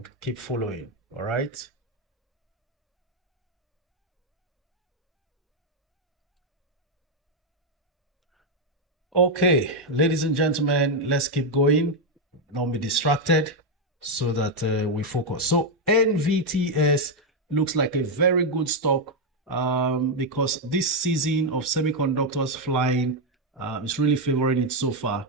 and keep following. All right. Okay, ladies and gentlemen, let's keep going. Don't be distracted so that we focus. So NVTS looks like a very good stock because this season of semiconductors flying is really favoring it so far.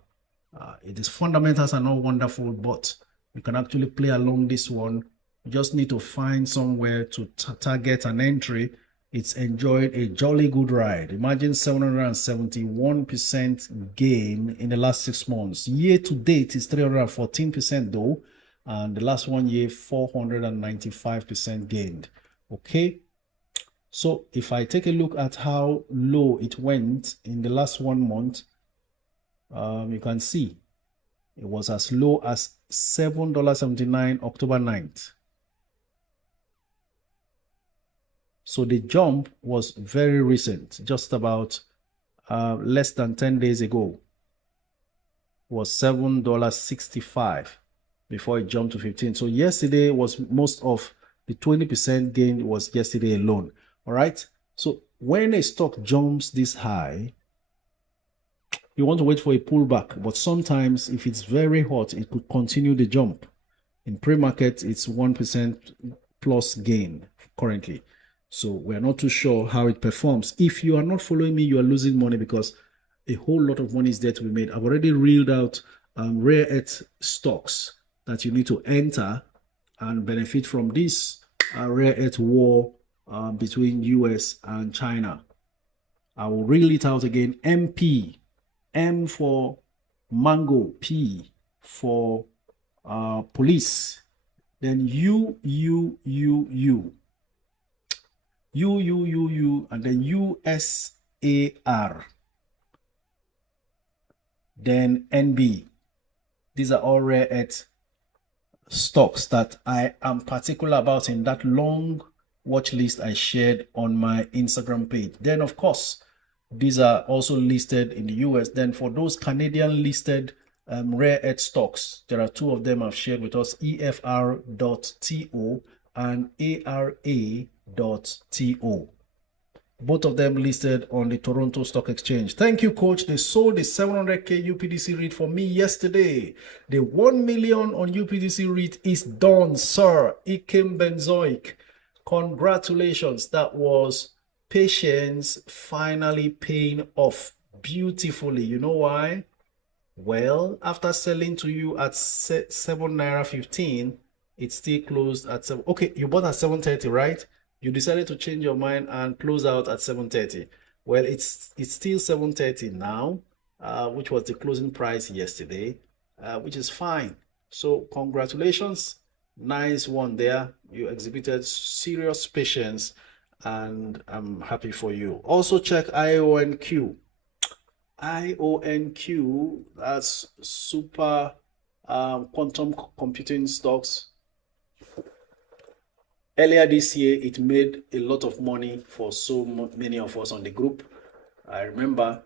It is fundamentals are not wonderful, but you can actually play along this one. You just need to find somewhere to target an entry. It's enjoyed a jolly good ride. Imagine 771% gain in the last 6 months. Year to date is 314% though, and the last 1 year 495% gained. Okay, so if I take a look at how low it went in the last 1 month, you can see it was as low as $7.79 October 9th. So the jump was very recent, just about less than 10 days ago. It was $7.65 before it jumped to 15. So yesterday was most of the 20% gain was yesterday alone. All right. So when a stock jumps this high, you want to wait for a pullback, but sometimes if it's very hot, it could continue the jump. In pre-market, it's 1% plus gain currently. So we're not too sure how it performs. If you are not following me, you are losing money because a whole lot of money is there to be made. I've already reeled out rare earth stocks that you need to enter and benefit from this rare earth war between US and China. I will reel it out again. MP, M for mango, P for police, then U, and then USAR, then NB. These are all rare earth stocks that I am particular about in that long watch list I shared on my Instagram page. Then, of course, these are also listed in the US. Then for those Canadian listed rare earth stocks, there are 2 of them I've shared with us, EFR.TO and ARA.TO. Both of them listed on the Toronto Stock Exchange. Thank you, coach. They sold the 700K UPDC REIT for me yesterday. The 1 million on UPDC REIT is done, sir. Ikem Benzoic. Congratulations. That was patience finally paying off beautifully. You know why? Well, after selling to you at 7 naira 15, it still closed at 7. Okay, you bought at 7:30, right? You decided to change your mind and close out at 7:30. Well, it's still 7:30 now, which was the closing price yesterday, which is fine. So congratulations. Nice one there. You exhibited serious patience and I'm happy for you. Also check IONQ. IONQ, that's super quantum computing stocks. Earlier this year, it made a lot of money for so many of us on the group. I remember,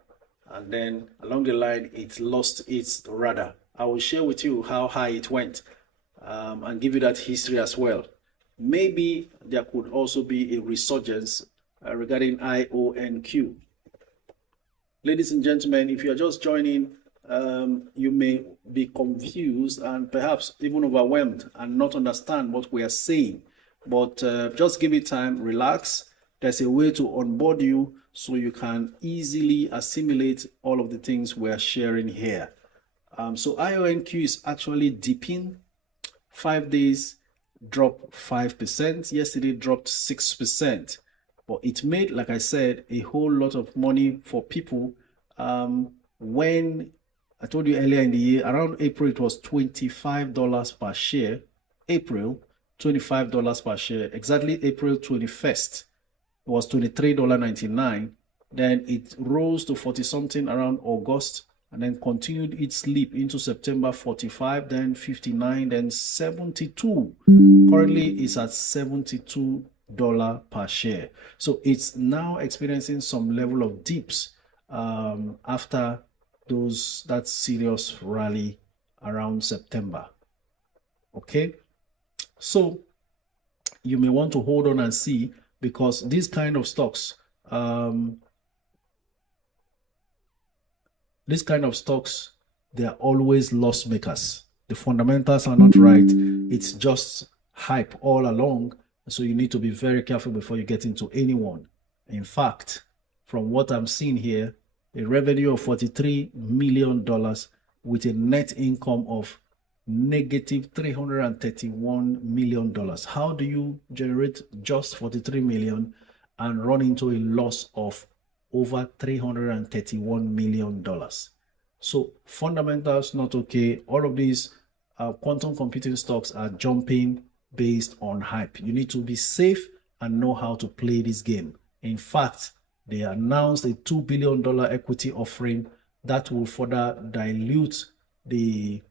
and then along the line, it lost its radar. I will share with you how high it went and give you that history as well. Maybe there could also be a resurgence regarding IONQ. Ladies and gentlemen, if you're just joining, you may be confused and perhaps even overwhelmed and not understand what we are saying. But just give it time, relax. There's a way to onboard you so you can easily assimilate all of the things we're sharing here. So IONQ is actually dipping. 5 days dropped 5%. Yesterday dropped 6%. But it made, like I said, a whole lot of money for people. When I told you earlier in the year, around April, it was $25 per share. April, $25 per share. Exactly April 21st, it was $23.99. Then it rose to 40 something around August and then continued its leap into September, 45, then 59, then 72. Currently it's at $72 per share. So it's now experiencing some level of dips after that serious rally around September. Okay. So you may want to hold on and see, because these kind of stocks, they are always loss makers. The fundamentals are not right. It's just hype all along. So you need to be very careful before you get into any one. In fact, from what I'm seeing here, a revenue of $43 million with a net income of negative $331 million. How do you generate just 43 million and run into a loss of over $331 million? So fundamentals not okay. All of these quantum computing stocks are jumping based on hype. You need to be safe and know how to play this game. In fact, they announced a $2 billion equity offering that will further dilute the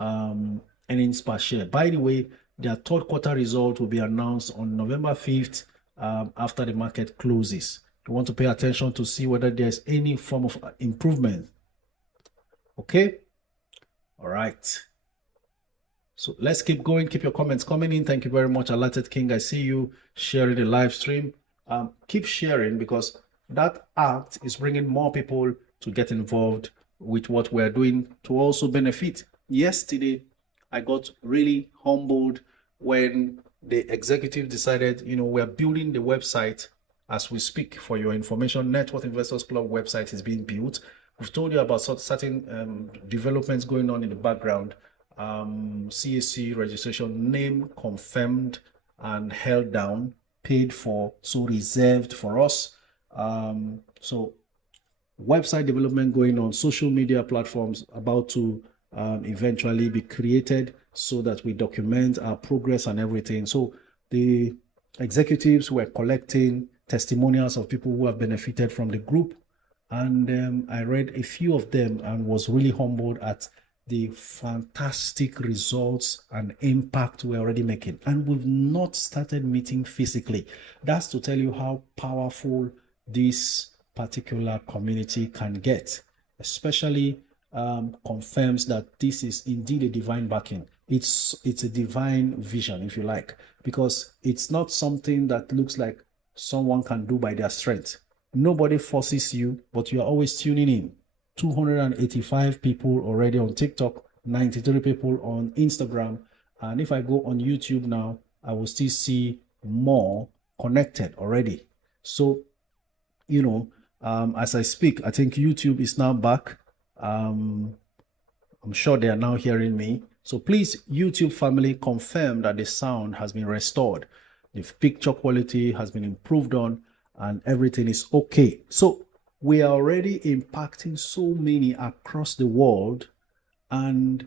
earnings per share. By the way, their third quarter result will be announced on November 5th after the market closes. You want to pay attention to see whether there's any form of improvement. Okay? All right. So let's keep going. Keep your comments coming in. Thank you very much, Alated King. I see you sharing the live stream. Keep sharing, because that act is bringing more people to get involved with what we're doing to also benefit. Yesterday, I got really humbled when the executive decided, we're building the website as we speak. For your information, Net Worth Investors Club website is being built. We've told you about certain developments going on in the background. CAC registration, name confirmed and held down, paid for, so reserved for us. So website development going on, social media platforms about to eventually be created so that we document our progress and everything. So the executives were collecting testimonials of people who have benefited from the group, and I read a few of them and was really humbled at the fantastic results and impact we're already making. And we've not started meeting physically. That's to tell you how powerful this particular community can get, especially confirms that this is indeed a divine backing. It's a divine vision, if you like, because it's not something that looks like someone can do by their strength. Nobody forces you, but you are always tuning in. 285 people already on TikTok, 93 people on Instagram, and if I go on YouTube now, I will still see more connected already. So, as I speak, I think YouTube is now back. I'm sure they are now hearing me. So please, YouTube family, confirm that the sound has been restored. The picture quality has been improved on, and everything is okay. So we are already impacting so many across the world, and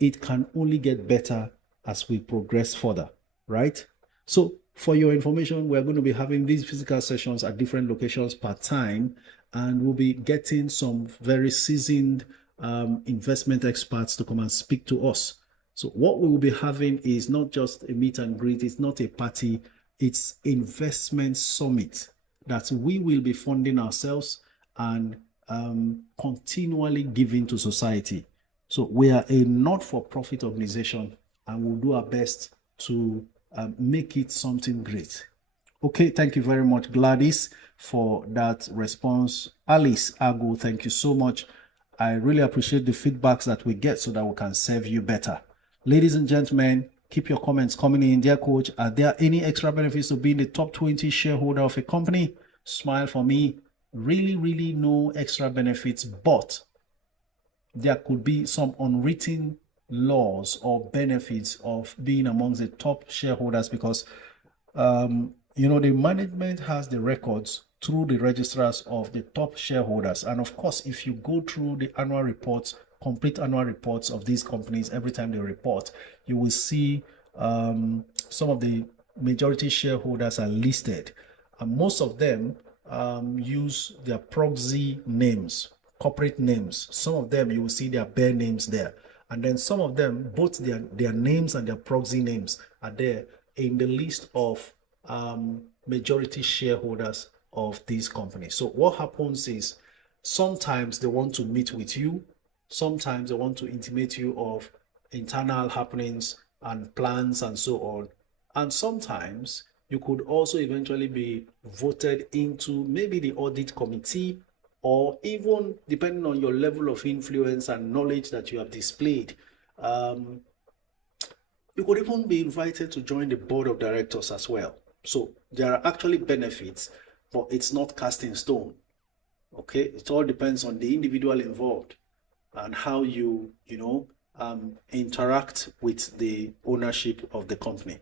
it can only get better as we progress further, right? So for your information, we're going to be having these physical sessions at different locations per time, and we'll be getting some very seasoned investment experts to come and speak to us. So what we will be having is not just a meet and greet, it's not a party, it's investment summit that we will be funding ourselves and continually giving to society. So we are a not-for-profit organization, and we'll do our best to make it something great. Okay, thank you very much, Gladys, for that response. Alice Agu, thank you so much. I really appreciate the feedbacks that we get so that we can serve you better. Ladies and gentlemen, keep your comments coming in. Dear coach, are there any extra benefits to being the top 20 shareholder of a company? Smile for me. Really no extra benefits, but there could be some unwritten laws or benefits of being amongst the top shareholders, because the management has the records through the registrars of the top shareholders. And of course, if you go through the annual reports, complete annual reports of these companies, every time they report, you will see some of the majority shareholders are listed, and most of them use their proxy names, corporate names. Some of them you will see their bare names there, and then some of them, both their names and their proxy names are there in the list of majority shareholders of these companies. So what happens is, sometimes they want to meet with you, sometimes they want to intimate you of internal happenings and plans and so on. And sometimes you could also eventually be voted into maybe the audit committee, or even depending on your level of influence and knowledge that you have displayed, um, you could even be invited to join the board of directors as well. So there are actually benefits, but it's not cast in stone. Okay, it all depends on the individual involved and how interact with the ownership of the company.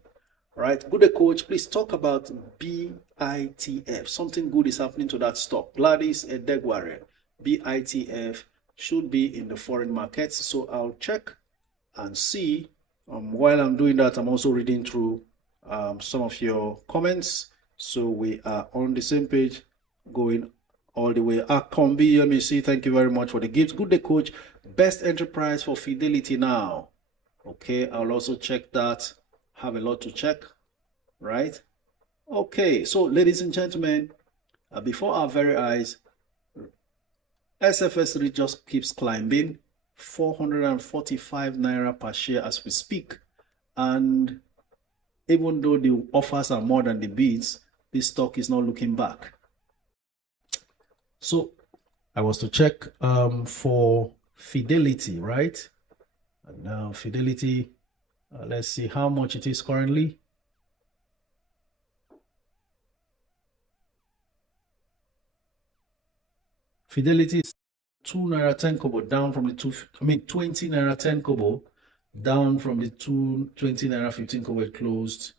All right, good day, coach. Please talk about BITF. Something good is happening to that stock. Gladys Edegware, BITF should be in the foreign markets. So I'll check and see. While I'm doing that, I'm also reading through some of your comments. So we are on the same page, going all the way. Akombi, let me see. Thank you very much for the gift. Good day, coach. Best enterprise for Fidelity now. Okay, I'll also check that. Have a lot to check, right? Okay, so ladies and gentlemen, before our very eyes, SFS3 just keeps climbing, 445 naira per share as we speak. And even though the offers are more than the bids, this stock is not looking back. So I was to check for Fidelity, right? And now Fidelity, let's see how much it is currently. Fidelity is 2 naira 10 kobo, down from the 20 naira 10 kobo, down from the 20 naira 15 kobo it closed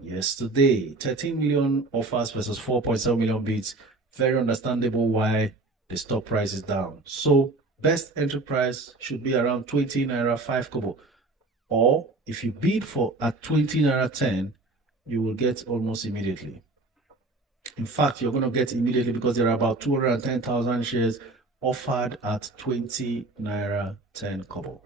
yesterday. 13 million offers versus 4.7 million bids. Very understandable why the stock price is down. So best enterprise should be around 20 naira 5 kobo, or if you bid for at 20 naira 10, you will get almost immediately. In fact, you're going to get immediately because there are about 210,000 shares offered at 20 naira 10 kobo.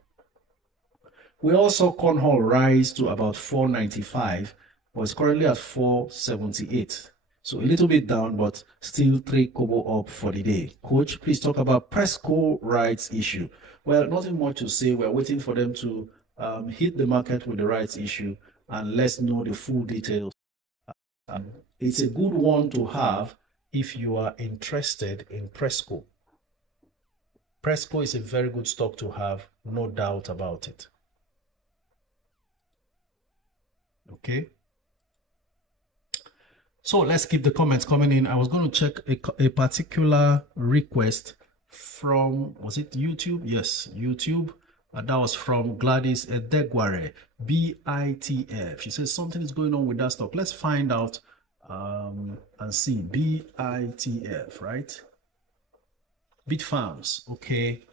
We also saw Cornhall rise to about 495, but it's currently at 478. So a little bit down, but still 3 kobo up for the day. Coach, please talk about Presco rights issue. Well, nothing much to say. We're waiting for them to hit the market with the rights issue, and let's know the full details. It's a good one to have if you are interested in Presco. Presco is a very good stock to have, no doubt about it. Okay. So let's keep the comments coming in. I was going to check a particular request from, was it YouTube? Yes, YouTube. That was from Gladys Edegware, BITF. She says something is going on with that stock. Let's find out and see. BITF, right? Bitfarms, okay.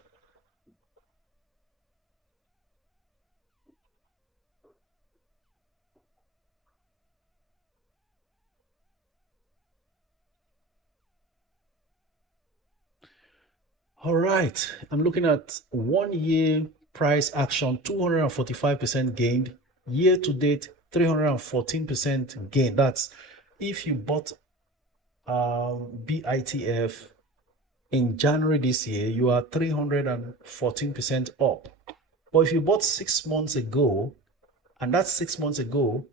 All right, I'm looking at 1 year price action, 245% gained. Year to date, 314% gain. That's if you bought BITF in January this year, you are 314% up. But if you bought 6 months ago, and that 6 months ago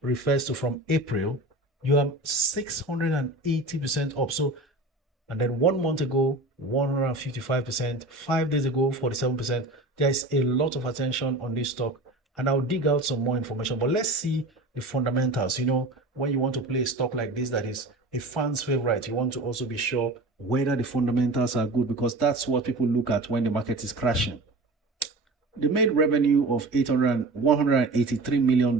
refers to from April, you are 680% up. So, and then 1 month ago, 155%, 5 days ago, 47%. There's a lot of attention on this stock, and I'll dig out some more information. But let's see the fundamentals. You know, when you want to play a stock like this that is a fan's favorite, you want to also be sure whether the fundamentals are good, because that's what people look at when the market is crashing. They made revenue of $183 million,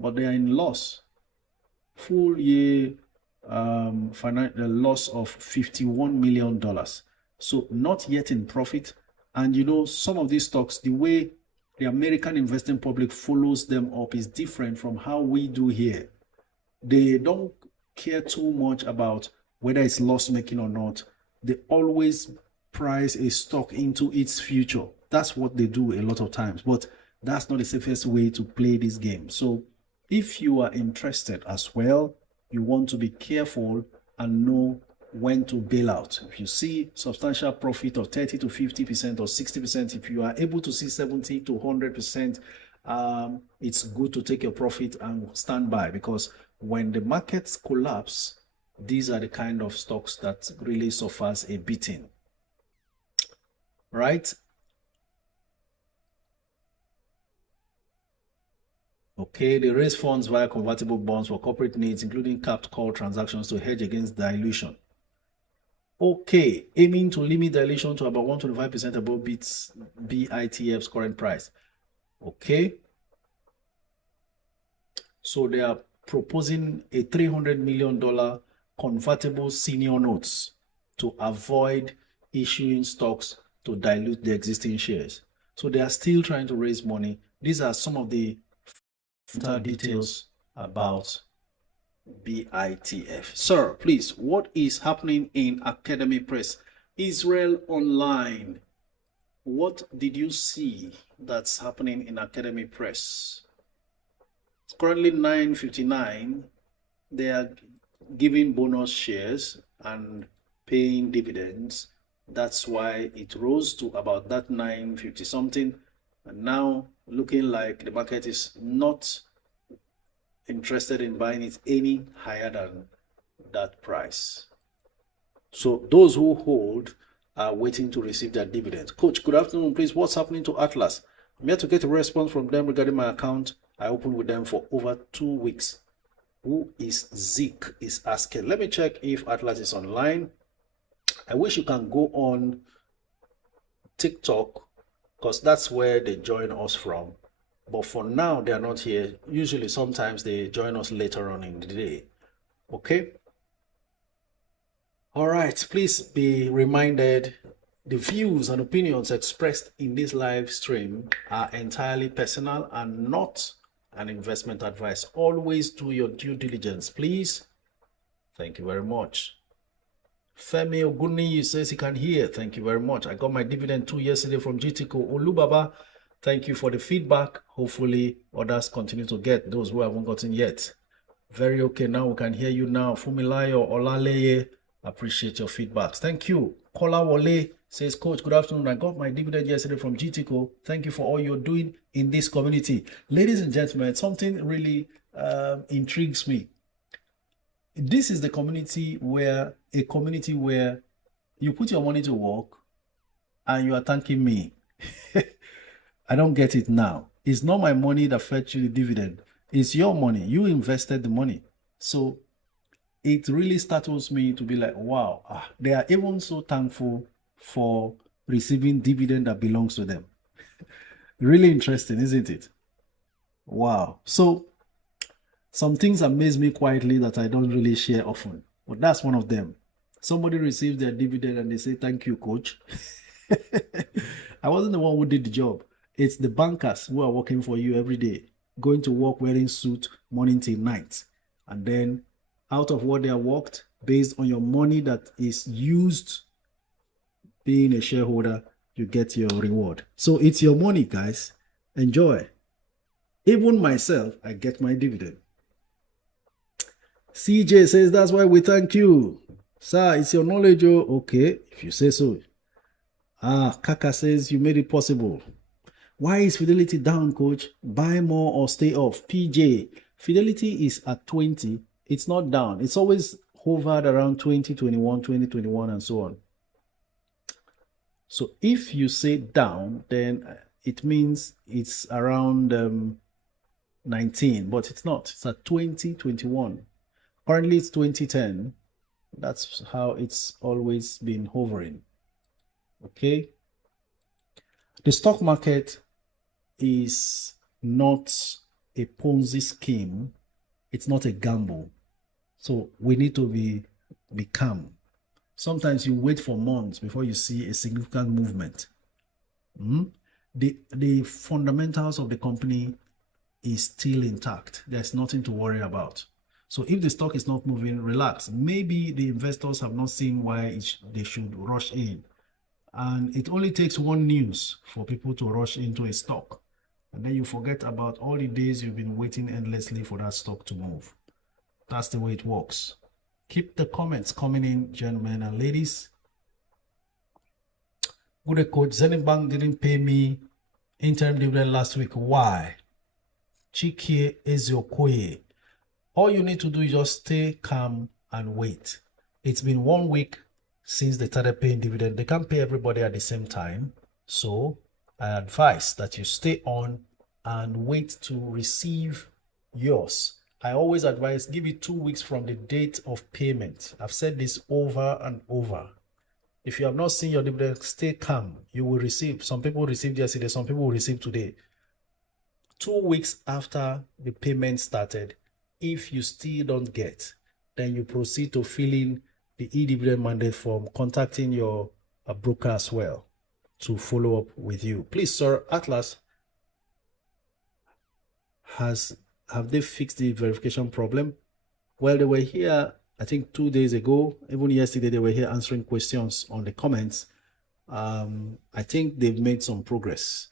but they are in loss. Full year financial loss of $51 million. So not yet in profit. And you know, some of these stocks, the way the American investing public follows them up is different from how we do here. They don't care too much about whether it's loss making or not. They always price a stock into its future. That's what they do a lot of times, but that's not the safest way to play this game. So if you are interested as well, you want to be careful and know when to bail out. If you see substantial profit of 30 to 50% or 60%, if you are able to see 70 to 100%, it's good to take your profit and stand by, because when the markets collapse, these are the kind of stocks that really suffers a beating, right? Okay, they raise funds via convertible bonds for corporate needs, including capped call transactions to hedge against dilution. Okay, aiming to limit dilution to about 125% above BITF's current price. Okay, so they are proposing a $300 million convertible senior notes to avoid issuing stocks to dilute the existing shares. So they are still trying to raise money. These are some of the details about BITF. Sir, please, what is happening in Academy Press? Israel Online. What did you see that's happening in Academy Press? It's currently 9:59. They are giving bonus shares and paying dividends. That's why it rose to about that 950 something. And now looking like the market is not interested in buying it any higher than that price. So those who hold are waiting to receive their dividends. Coach, good afternoon. Please, what's happening to Atlas? I'm here to get a response from them regarding my account. I opened with them for over 2 weeks. Who is Zeke is asking. Let me check if Atlas is online. I wish you can go on TikTok, because that's where they join us from. But for now, they are not here. Usually, sometimes they join us later on in the day. Okay? All right. Please be reminded, the views and opinions expressed in this live stream are entirely personal and not an investment advice. Always do your due diligence, please. Thank you very much. Femi Oguni says he can hear. Thank you very much. I got my dividend 2 yesterday from GTCO. Olubaba, thank you for the feedback. Hopefully others continue to get those who haven't gotten yet. Very okay. Now we can hear you now. Fumilayo Olaleye, appreciate your feedbacks. Thank you. Kola Wole says, Coach, good afternoon. I got my dividend yesterday from GTCO. Thank you for all you're doing in this community. Ladies and gentlemen, something really intrigues me. This is the community where you put your money to work and you are thanking me. I don't get it now. It's not my money that fetched you the dividend. It's your money. You invested the money. So it really startles me to be like, wow, they are even so thankful for receiving dividend that belongs to them. Really interesting, isn't it? Wow. So some things amaze me quietly that I don't really share often, but that's one of them. Somebody receives their dividend and they say, thank you, coach. I wasn't the one who did the job. It's the bankers who are working for you every day, going to work wearing suit morning till night. And then out of what they are worked, based on your money that is used being a shareholder, you get your reward. So it's your money, guys. Enjoy. Even myself, I get my dividend. CJ says, that's why we thank you. Sir, it's your knowledge. Oh, okay, if you say so. Kaka says, you made it possible. Why is Fidelity down, coach? Buy more or stay off? PJ, Fidelity is at 20. It's not down. It's always hovered around 2021, 2021, and so on. So if you say down, then it means it's around 19, but it's not. It's at 2021. Currently, it's 2010. That's how it's always been hovering. Okay. The stock market is not a Ponzi scheme. It's not a gamble. So we need to be calm. Sometimes you wait for months before you see a significant movement. The fundamentals of the company is still intact. There's nothing to worry about. So if the stock is not moving, relax. Maybe the investors have not seen why they should rush in. And it only takes one news for people to rush into a stock. And then you forget about all the days you've been waiting endlessly for that stock to move. That's the way it works. Keep the comments coming in, gentlemen and ladies. Good coach, Zenith Bank didn't pay me interim dividend last week. Why? Chike Eziokoye. All you need to do is just stay calm and wait. It's been 1 week since they started paying dividend. They can't pay everybody at the same time. So I advise that you stay on and wait to receive yours. I always advise give it 2 weeks from the date of payment. I've said this over and over. If you have not seen your dividend, stay calm. You will receive. Some people received yesterday, some people will receive today. 2 weeks after the payment started, if you still don't get, then you proceed to fill in the e-dividend mandate form, contacting your broker as well to follow up with you. Please, sir, Atlas, have they fixed the verification problem? Well, they were here, I think 2 days ago. Even yesterday, they were here answering questions on the comments. I think they've made some progress.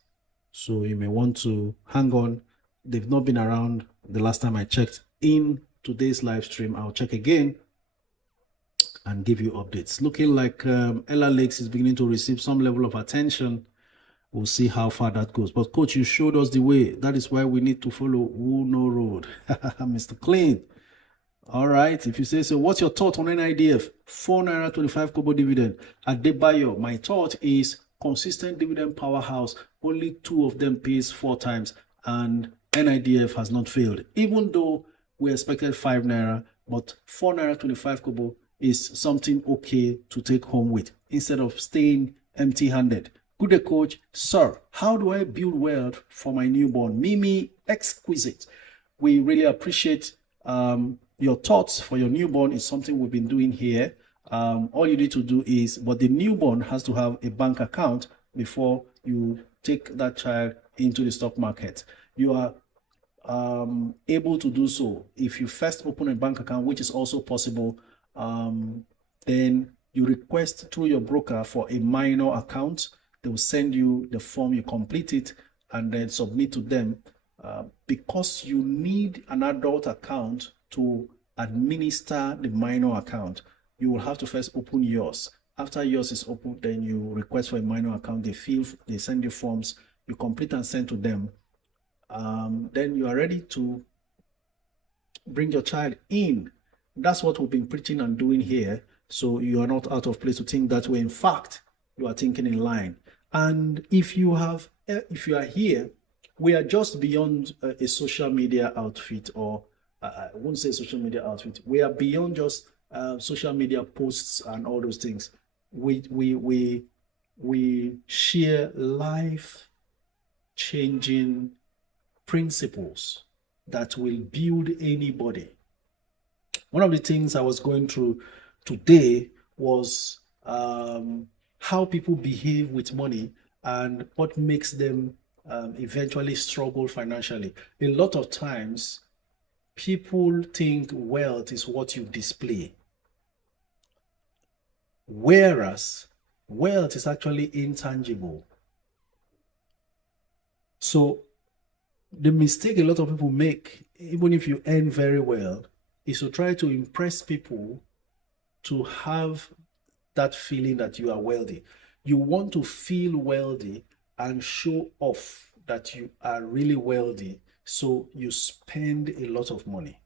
So you may want to hang on. They've not been around the last time I checked in today's live stream. I'll check again and give you updates. Looking like Ella Lakes is beginning to receive some level of attention. We'll see how far that goes. But coach, you showed us the way. That is why we need to follow Uno Road. Mr. Clean. All right. If you say so, what's your thought on NIDF? 4 Naira 25 Kobo dividend. At Debayo, my thought is consistent dividend powerhouse. Only 2 of them pays 4 times. And NIDF has not failed. Even though we expected 5 Naira, but 4 Naira 25 Kobo is something okay to take home with instead of staying empty-handed. Good day, coach. Sir, how do I build wealth for my newborn? Mimi, exquisite. We really appreciate your thoughts for your newborn. Is something we've been doing here. All you need to do is, but the newborn has to have a bank account before you take that child into the stock market. You are able to do so if you first open a bank account, which is also possible. Then you request through your broker for a minor account. They will send you the form, you complete it, and then submit to them. Because you need an adult account to administer the minor account, you will have to first open yours. After yours is open, then you request for a minor account. They send you forms, you complete and send to them. Then you are ready to bring your child in. That's what we've been preaching and doing here. So you are not out of place to think that way. In fact, you are thinking in line. And if you are here, we are just beyond a social media outfit, or I won't say social media outfit. We are beyond just social media posts and all those things. We share life-changing principles that will build anybody. One of the things I was going through today was how people behave with money and what makes them eventually struggle financially. A lot of times, people think wealth is what you display, whereas wealth is actually intangible. So the mistake a lot of people make, even if you earn very well, is to try to impress people to have that feeling that you are wealthy. You want to feel wealthy and show off that you are really wealthy, so you spend a lot of money.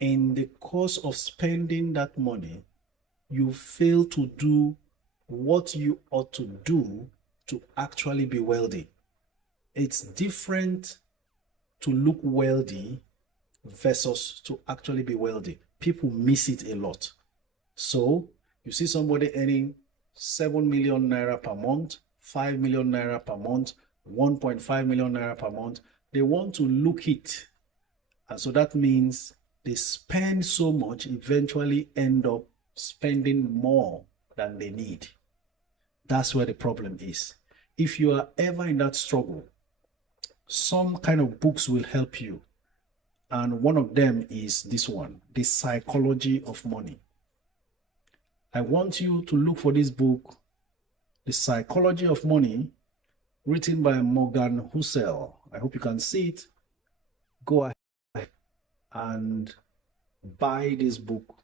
In the course of spending that money, you fail to do what you ought to do to actually be wealthy. It's different to look wealthy versus to actually be wealthy. People miss it a lot. So you see somebody earning 7 million naira per month, 5 million naira per month, 1.5 million naira per month. They want to look it. And so that means they spend so much, eventually end up spending more than they need. That's where the problem is. If you are ever in that struggle, some kind of books will help you. And one of them is this one, The Psychology of Money. I want you to look for this book, The Psychology of Money, written by Morgan Housel. I hope you can see it. Go ahead and buy this book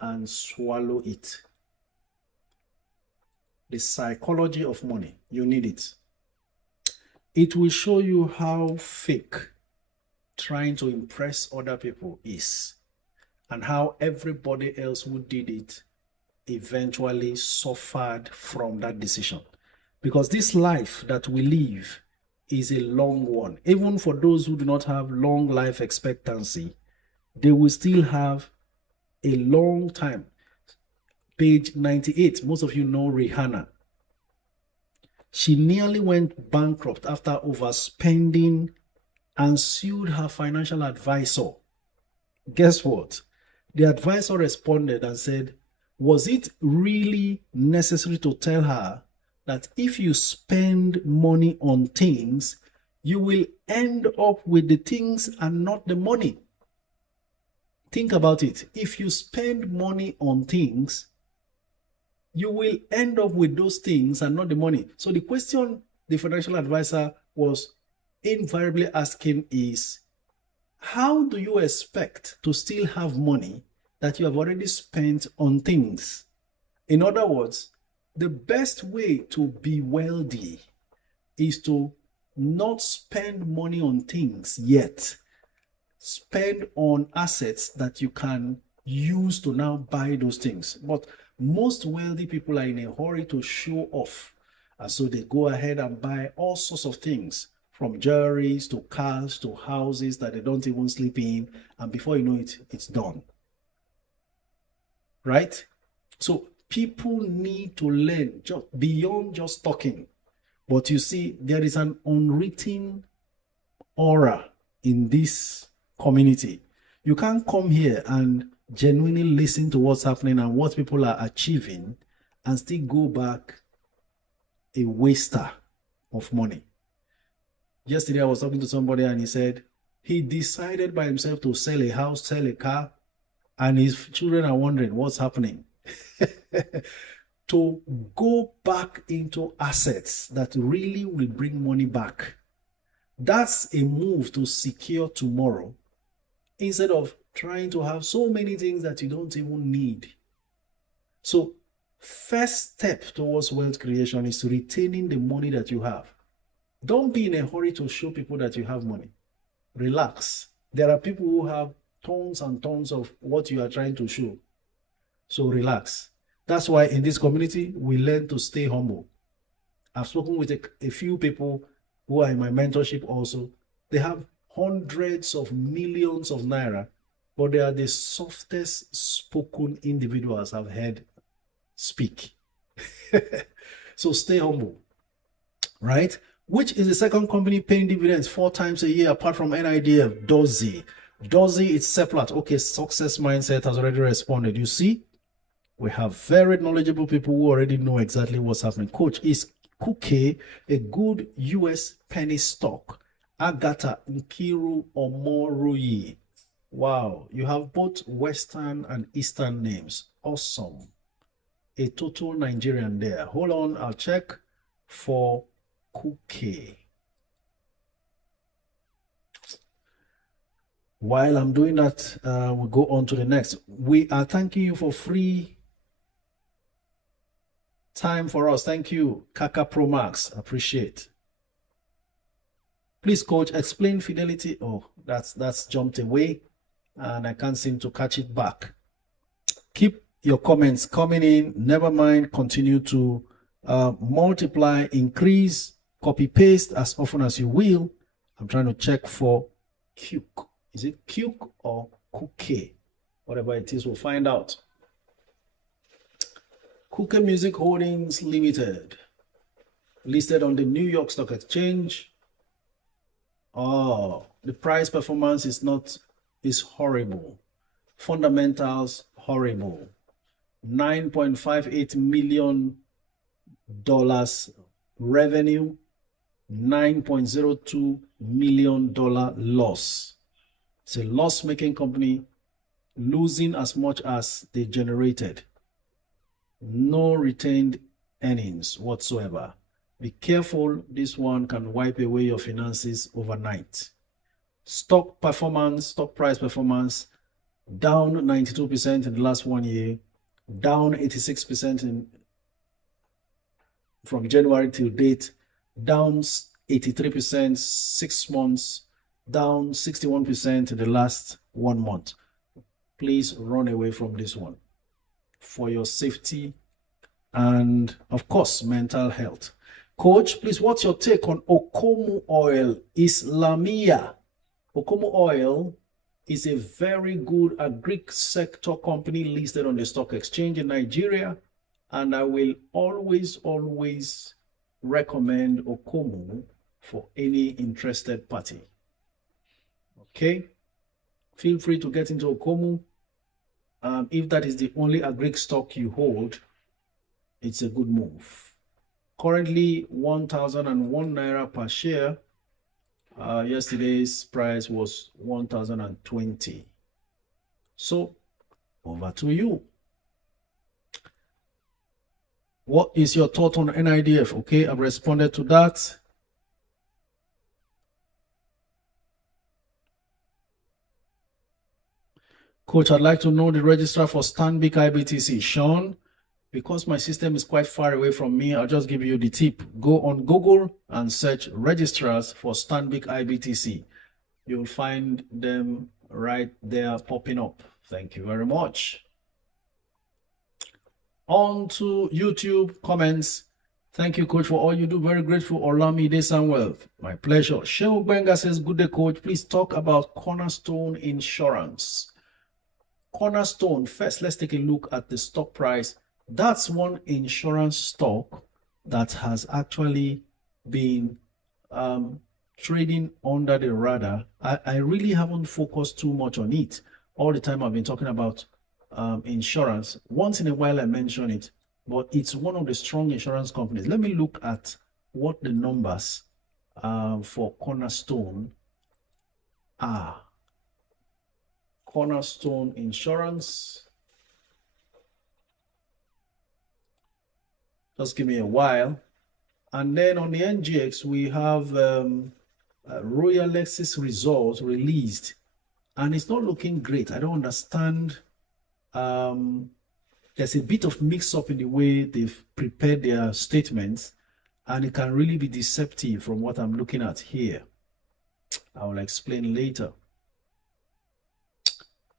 and swallow it. The Psychology of Money. You need it. It will show you how fake trying to impress other people is, and how everybody else who did it eventually suffered from that decision. Because this life that we live is a long one. Even for those who do not have long life expectancy, they will still have a long time. Page 98, most of you know Rihanna. She nearly went bankrupt after overspending and sued her financial advisor. Guess what? The advisor responded and said, was it really necessary to tell her that if you spend money on things, you will end up with the things and not the money? Think about it. If you spend money on things, you will end up with those things and not the money. So the question the financial advisor was invariably asking is, how do you expect to still have money that you have already spent on things? In other words, the best way to be wealthy is to not spend money on things yet. Spend on assets that you can use to now buy those things. But most wealthy people are in a hurry to show off. And so they go ahead and buy all sorts of things, from jewelries to cars to houses that they don't even sleep in. And before you know it, it's done. Right? So people need to learn just beyond just talking. But you see, there is an unwritten aura in this community. You can't come here and genuinely listen to what's happening and what people are achieving and still go back a waster of money. Yesterday, I was talking to somebody and he said he decided by himself to sell a house, sell a car, and his children are wondering what's happening. To go back into assets that really will bring money back. That's a move to secure tomorrow instead of trying to have so many things that you don't even need. So, first step towards wealth creation is retaining the money that you have. Don't be in a hurry to show people that you have money. Relax. There are people who have tons and tons of what you are trying to show. So relax. That's why in this community, we learn to stay humble. I've spoken with a few people who are in my mentorship also. They have hundreds of millions of naira, but they are the softest spoken individuals I've heard speak. So stay humble, right? Which is the second company paying dividends 4 times a year apart from NIDF? Dozy. Dozy, it's Seplat. Okay, Success Mindset has already responded. You see, we have very knowledgeable people who already know exactly what's happening. Coach, is Kuke a good US penny stock? Agatha Nkiru Omoruyi. Wow, you have both Western and Eastern names. Awesome. A total Nigerian there. Hold on, I'll check for Kuke. While I'm doing that, we'll go on to the next. We are thanking you for free time for us. Thank you, Kaka Pro Max. Appreciate. Please, coach, explain Fidelity. Oh, that's jumped away, and I can't seem to catch it back. Keep your comments coming in. Never mind. Continue to multiply, increase, copy, paste as often as you will. I'm trying to check for Cuke. Is it Cuke or Kuke? Whatever it is, we'll find out. Kuke Music Holdings Limited, listed on the New York Stock Exchange. Oh, the price performance is horrible. Fundamentals horrible. $9.58 million revenue, $9.02 million loss. It's a loss-making company, losing as much as they generated. No retained earnings whatsoever. Be careful, this one can wipe away your finances overnight. Stock performance, stock price performance down 92% in the last 1 year, down 86% from January till date, down 83% 6 months, down 61% in the last 1 month. Please run away from this one for your safety and, of course, mental health. Coach, please, what's your take on Okomu Oil Islamia? Okomu Oil is a very good agri sector company listed on the stock exchange in Nigeria, and I will always recommend Okomu for any interested party. Okay, feel free to get into Okomu. If that is the only agri stock you hold, it's a good move. Currently 1,001 naira per share. Yesterday's price was 1,020. So over to you. What is your thought on NIDF? Okay, I've responded to that. Coach, I'd like to know the registrar for Stanbic IBTC. Sean, because my system is quite far away from me, I'll just give you the tip. Go on Google and search registrars for Stanbic IBTC. You'll find them right there popping up. Thank you very much. On to YouTube comments. Thank you, Coach, for all you do. Very grateful. Olamide Samuel. My pleasure. Shehu Benga says, good day, Coach. Please talk about Cornerstone Insurance. Cornerstone, first, let's take a look at the stock price. That's one insurance stock that has actually been trading under the radar. I really haven't focused too much on it. All the time I've been talking about insurance. Once in a while I mention it, but it's one of the strong insurance companies. Let me look at what the numbers for Cornerstone are. Cornerstone Insurance. Just give me a while. And then on the NGX, we have Royal Lexus results released, and it's not looking great. I don't understand. There's a bit of mix-up in the way they've prepared their statements, and it can really be deceptive from what I'm looking at here. I will explain later.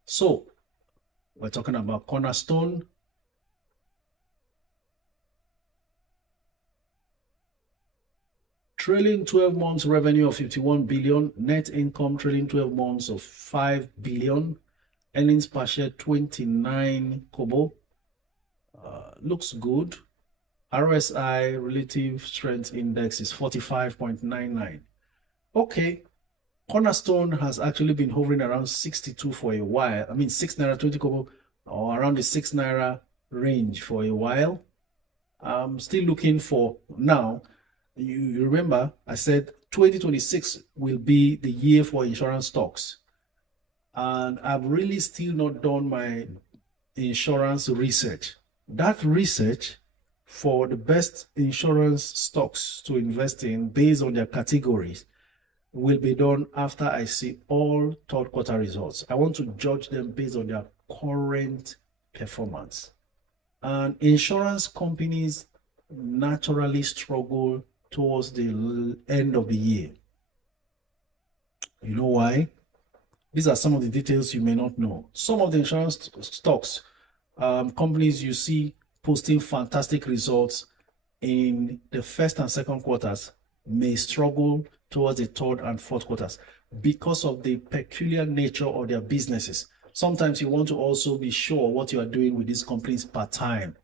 So, we're talking about Cornerstone. Trailing 12 months revenue of 51 billion, net income trailing 12 months of 5 billion, earnings per share 29 kobo. Looks good. RSI, relative strength index, is 45.99. Okay. Cornerstone has actually been hovering around 62 for a while. I mean, 6 naira 20 kobo, or around the 6 naira range for a while. I'm still looking for now. You remember I said 2026 will be the year for insurance stocks, and I've really still not done my insurance research. That research for the best insurance stocks to invest in based on their categories will be done after I see all third quarter results. I want to judge them based on their current performance. And insurance companies naturally struggle towards the end of the year. You know why? These are some of the details you may not know. Some of the insurance stocks, companies you see posting fantastic results in the first and second quarters may struggle towards the third and fourth quarters because of the peculiar nature of their businesses. Sometimes you want to also be sure what you are doing with these companies part time,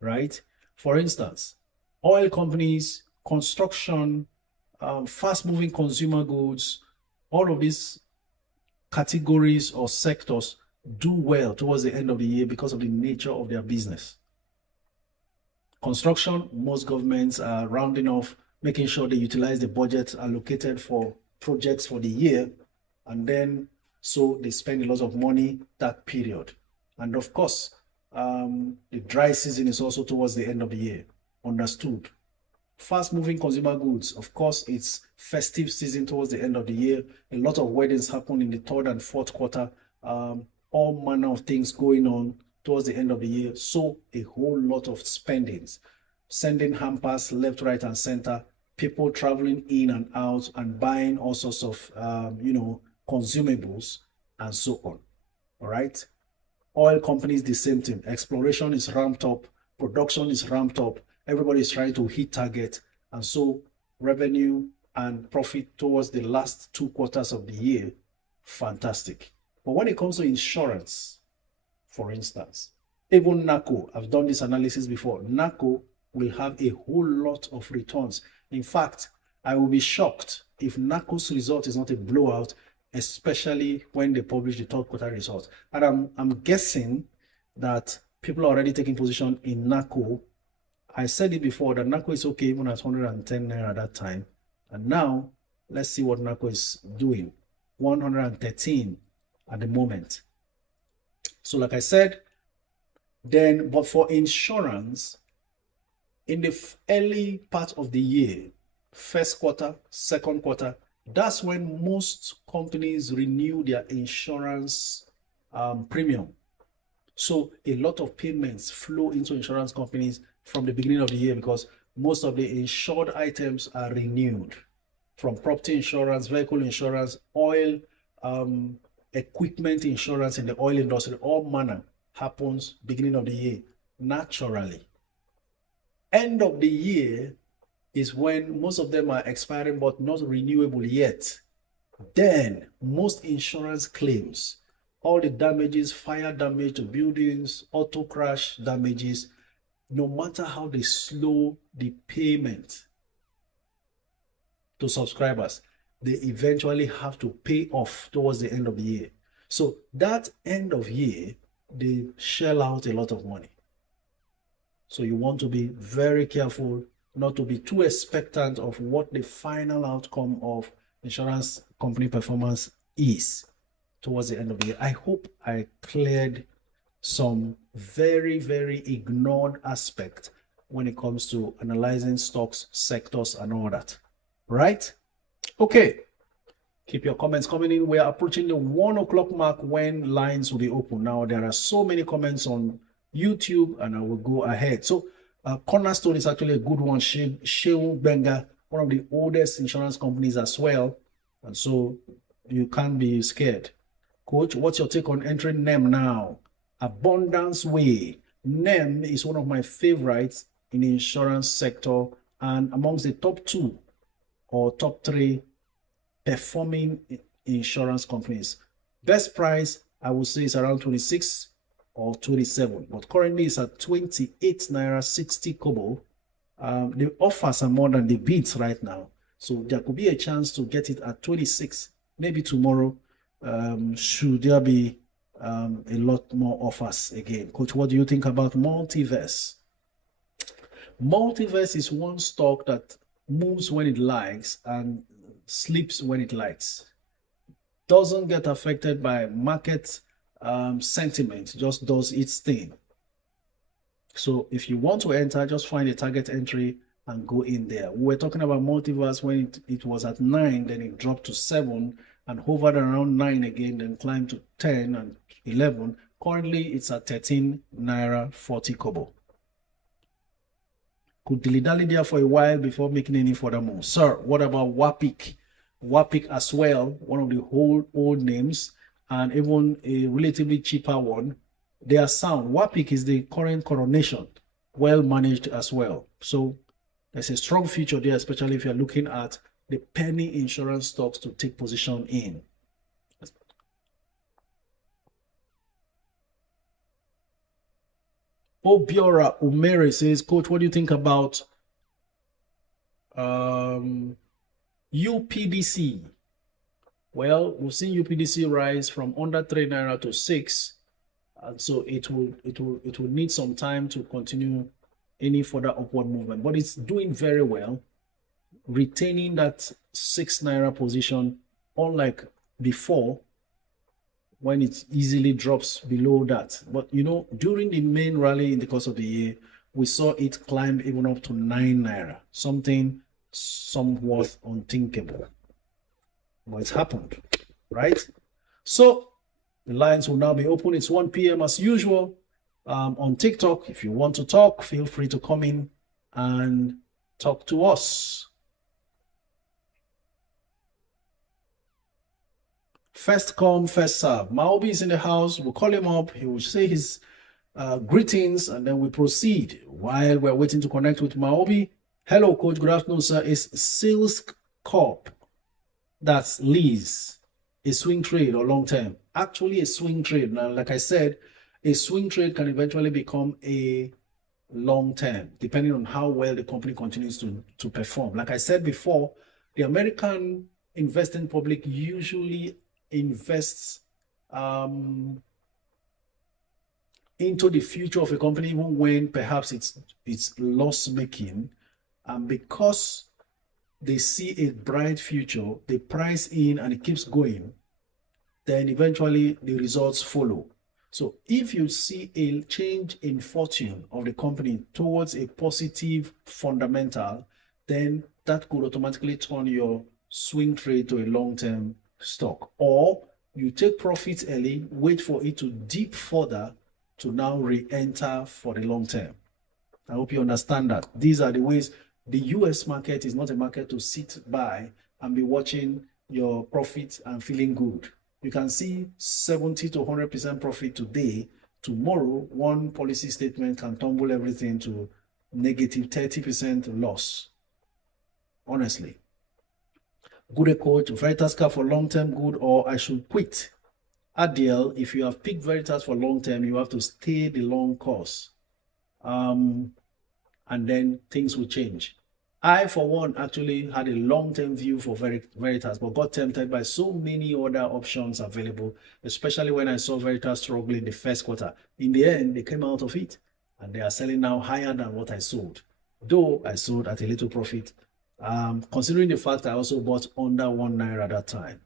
right? For instance, oil companies, construction, fast-moving consumer goods, all of these categories or sectors do well towards the end of the year because of the nature of their business. Construction, most governments are rounding off, making sure they utilize the budget allocated for projects for the year, and then so they spend a lot of money that period. And of course, the dry season is also towards the end of the year. Understood. Fast-moving consumer goods, of course, it's festive season towards the end of the year. A lot of weddings happen in the third and fourth quarter, all manner of things going on towards the end of the year. So a whole lot of spendings, sending hampers left, right, and center, people traveling in and out and buying all sorts of, consumables and so on. All right. Oil companies, the same thing. Exploration is ramped up, production is ramped up. Everybody is trying to hit target. And so revenue and profit towards the last 2 quarters of the year, fantastic. But when it comes to insurance, for instance, even NACO, I've done this analysis before, NACO will have a whole lot of returns. In fact, I will be shocked if NACO's result is not a blowout, especially when they publish the 3rd quarter results. And I'm guessing that people are already taking position in NACO. I said it before that NACO is okay even at 110 naira at that time. And now, let's see what NACO is doing. 113 at the moment. So like I said, then, but for insurance, in the early part of the year, 1st quarter, 2nd quarter, that's when most companies renew their insurance premium. So a lot of payments flow into insurance companies from the beginning of the year because most of the insured items are renewed, from property insurance, vehicle insurance, oil, equipment insurance in the oil industry. All manner happens beginning of the year naturally. End of the year is when most of them are expiring but not renewable yet. Then most insurance claims, all the damages, fire damage to buildings, auto crash damages, no matter how they slow the payment to subscribers, they eventually have to pay off towards the end of the year. So that end of year, they shell out a lot of money. So you want to be very careful not to be too expectant of what the final outcome of insurance company performance is towards the end of the year. I hope I cleared some very, very ignored aspect when it comes to analyzing stocks, sectors, and all that. Right? Okay. Keep your comments coming in. We are approaching the 1 o'clock mark when lines will be open. Now, there are so many comments on YouTube, and I will go ahead. So, Cornerstone is actually a good one. Shehu Benga, one of the oldest insurance companies as well. And so, you can't be scared. Coach, what's your take on entering NEM now? Abundance Way. NEM is one of my favorites in the insurance sector and amongst the top 2 or top 3 performing insurance companies. Best price, I would say, is around 26 or 27, but currently it's at 28 naira 60 kobo. The offers are more than the bids right now, so there could be a chance to get it at 26. Maybe tomorrow, should there be a lot more offers again. Coach, what do you think about Multiverse? Multiverse is one stock that moves when it likes and sleeps when it likes. Doesn't get affected by market sentiment, just does its thing. So if you want to enter, just find a target entry and go in there. We were talking about Multiverse when it was at 9, then it dropped to 7 and hovered around 9 again, then climbed to 10 and 11. Currently, it's at 13 naira 40 kobo. Could dilly-dally there for a while before making any further moves. Sir, what about Wapik? Wapik as well, one of the old names, and even a relatively cheaper one. They are sound. Wapik is the current Coronation, well managed as well. So there's a strong future there, especially if you're looking at the penny insurance stocks to take position in. Obiora Umere says, Coach, what do you think about UPDC? Well, we've seen UPDC rise from under 3 naira to 6, and so it will need some time to continue any further upward movement. But it's doing very well, retaining that 6 naira position, unlike before when it easily drops below that. But you know, during the main rally in the course of the year, we saw it climb even up to 9 naira, something somewhat unthinkable. But it's happened, right? So The lines will now be open. It's 1 p.m. as usual. On TikTok, if you want to talk, feel free to come in and talk to us. First come, first serve. Maobi is in the house. We'll call him up. He will say his greetings, and then we proceed. While we're waiting to connect with Maobi, hello, Coach. Good afternoon, sir. It's Silk Corp. That's Liz. A swing trade or long term? Actually, a swing trade. Now, like I said, a swing trade can eventually become a long term, depending on how well the company continues to perform. Like I said before, the American investing public usually invests into the future of a company, even when perhaps it's loss making, and because they see a bright future, they price in and it keeps going, then eventually the results follow. So if you see a change in fortune of the company towards a positive fundamental, then that could automatically turn your swing trade to a long-term stock. Or you take profits early, wait for it to dip further to now re-enter for the long term. I hope you understand that. These are the ways. The US market is not a market to sit by and be watching your profits and feeling good. You can see 70 to 100% profit today. Tomorrow, one policy statement can tumble everything to negative 30% loss. Honestly. Good coach, Veritas Cap for long-term good, or I should quit. Adiel, if you have picked Veritas for long-term, you have to stay the long course. And then things will change. I, for one, actually had a long-term view for Veritas, but got tempted by so many other options available, especially when I saw Veritas struggling the first quarter. In the end, they came out of it, and they are selling now higher than what I sold, though I sold at a little profit, considering the fact I also bought under 1 naira at that time.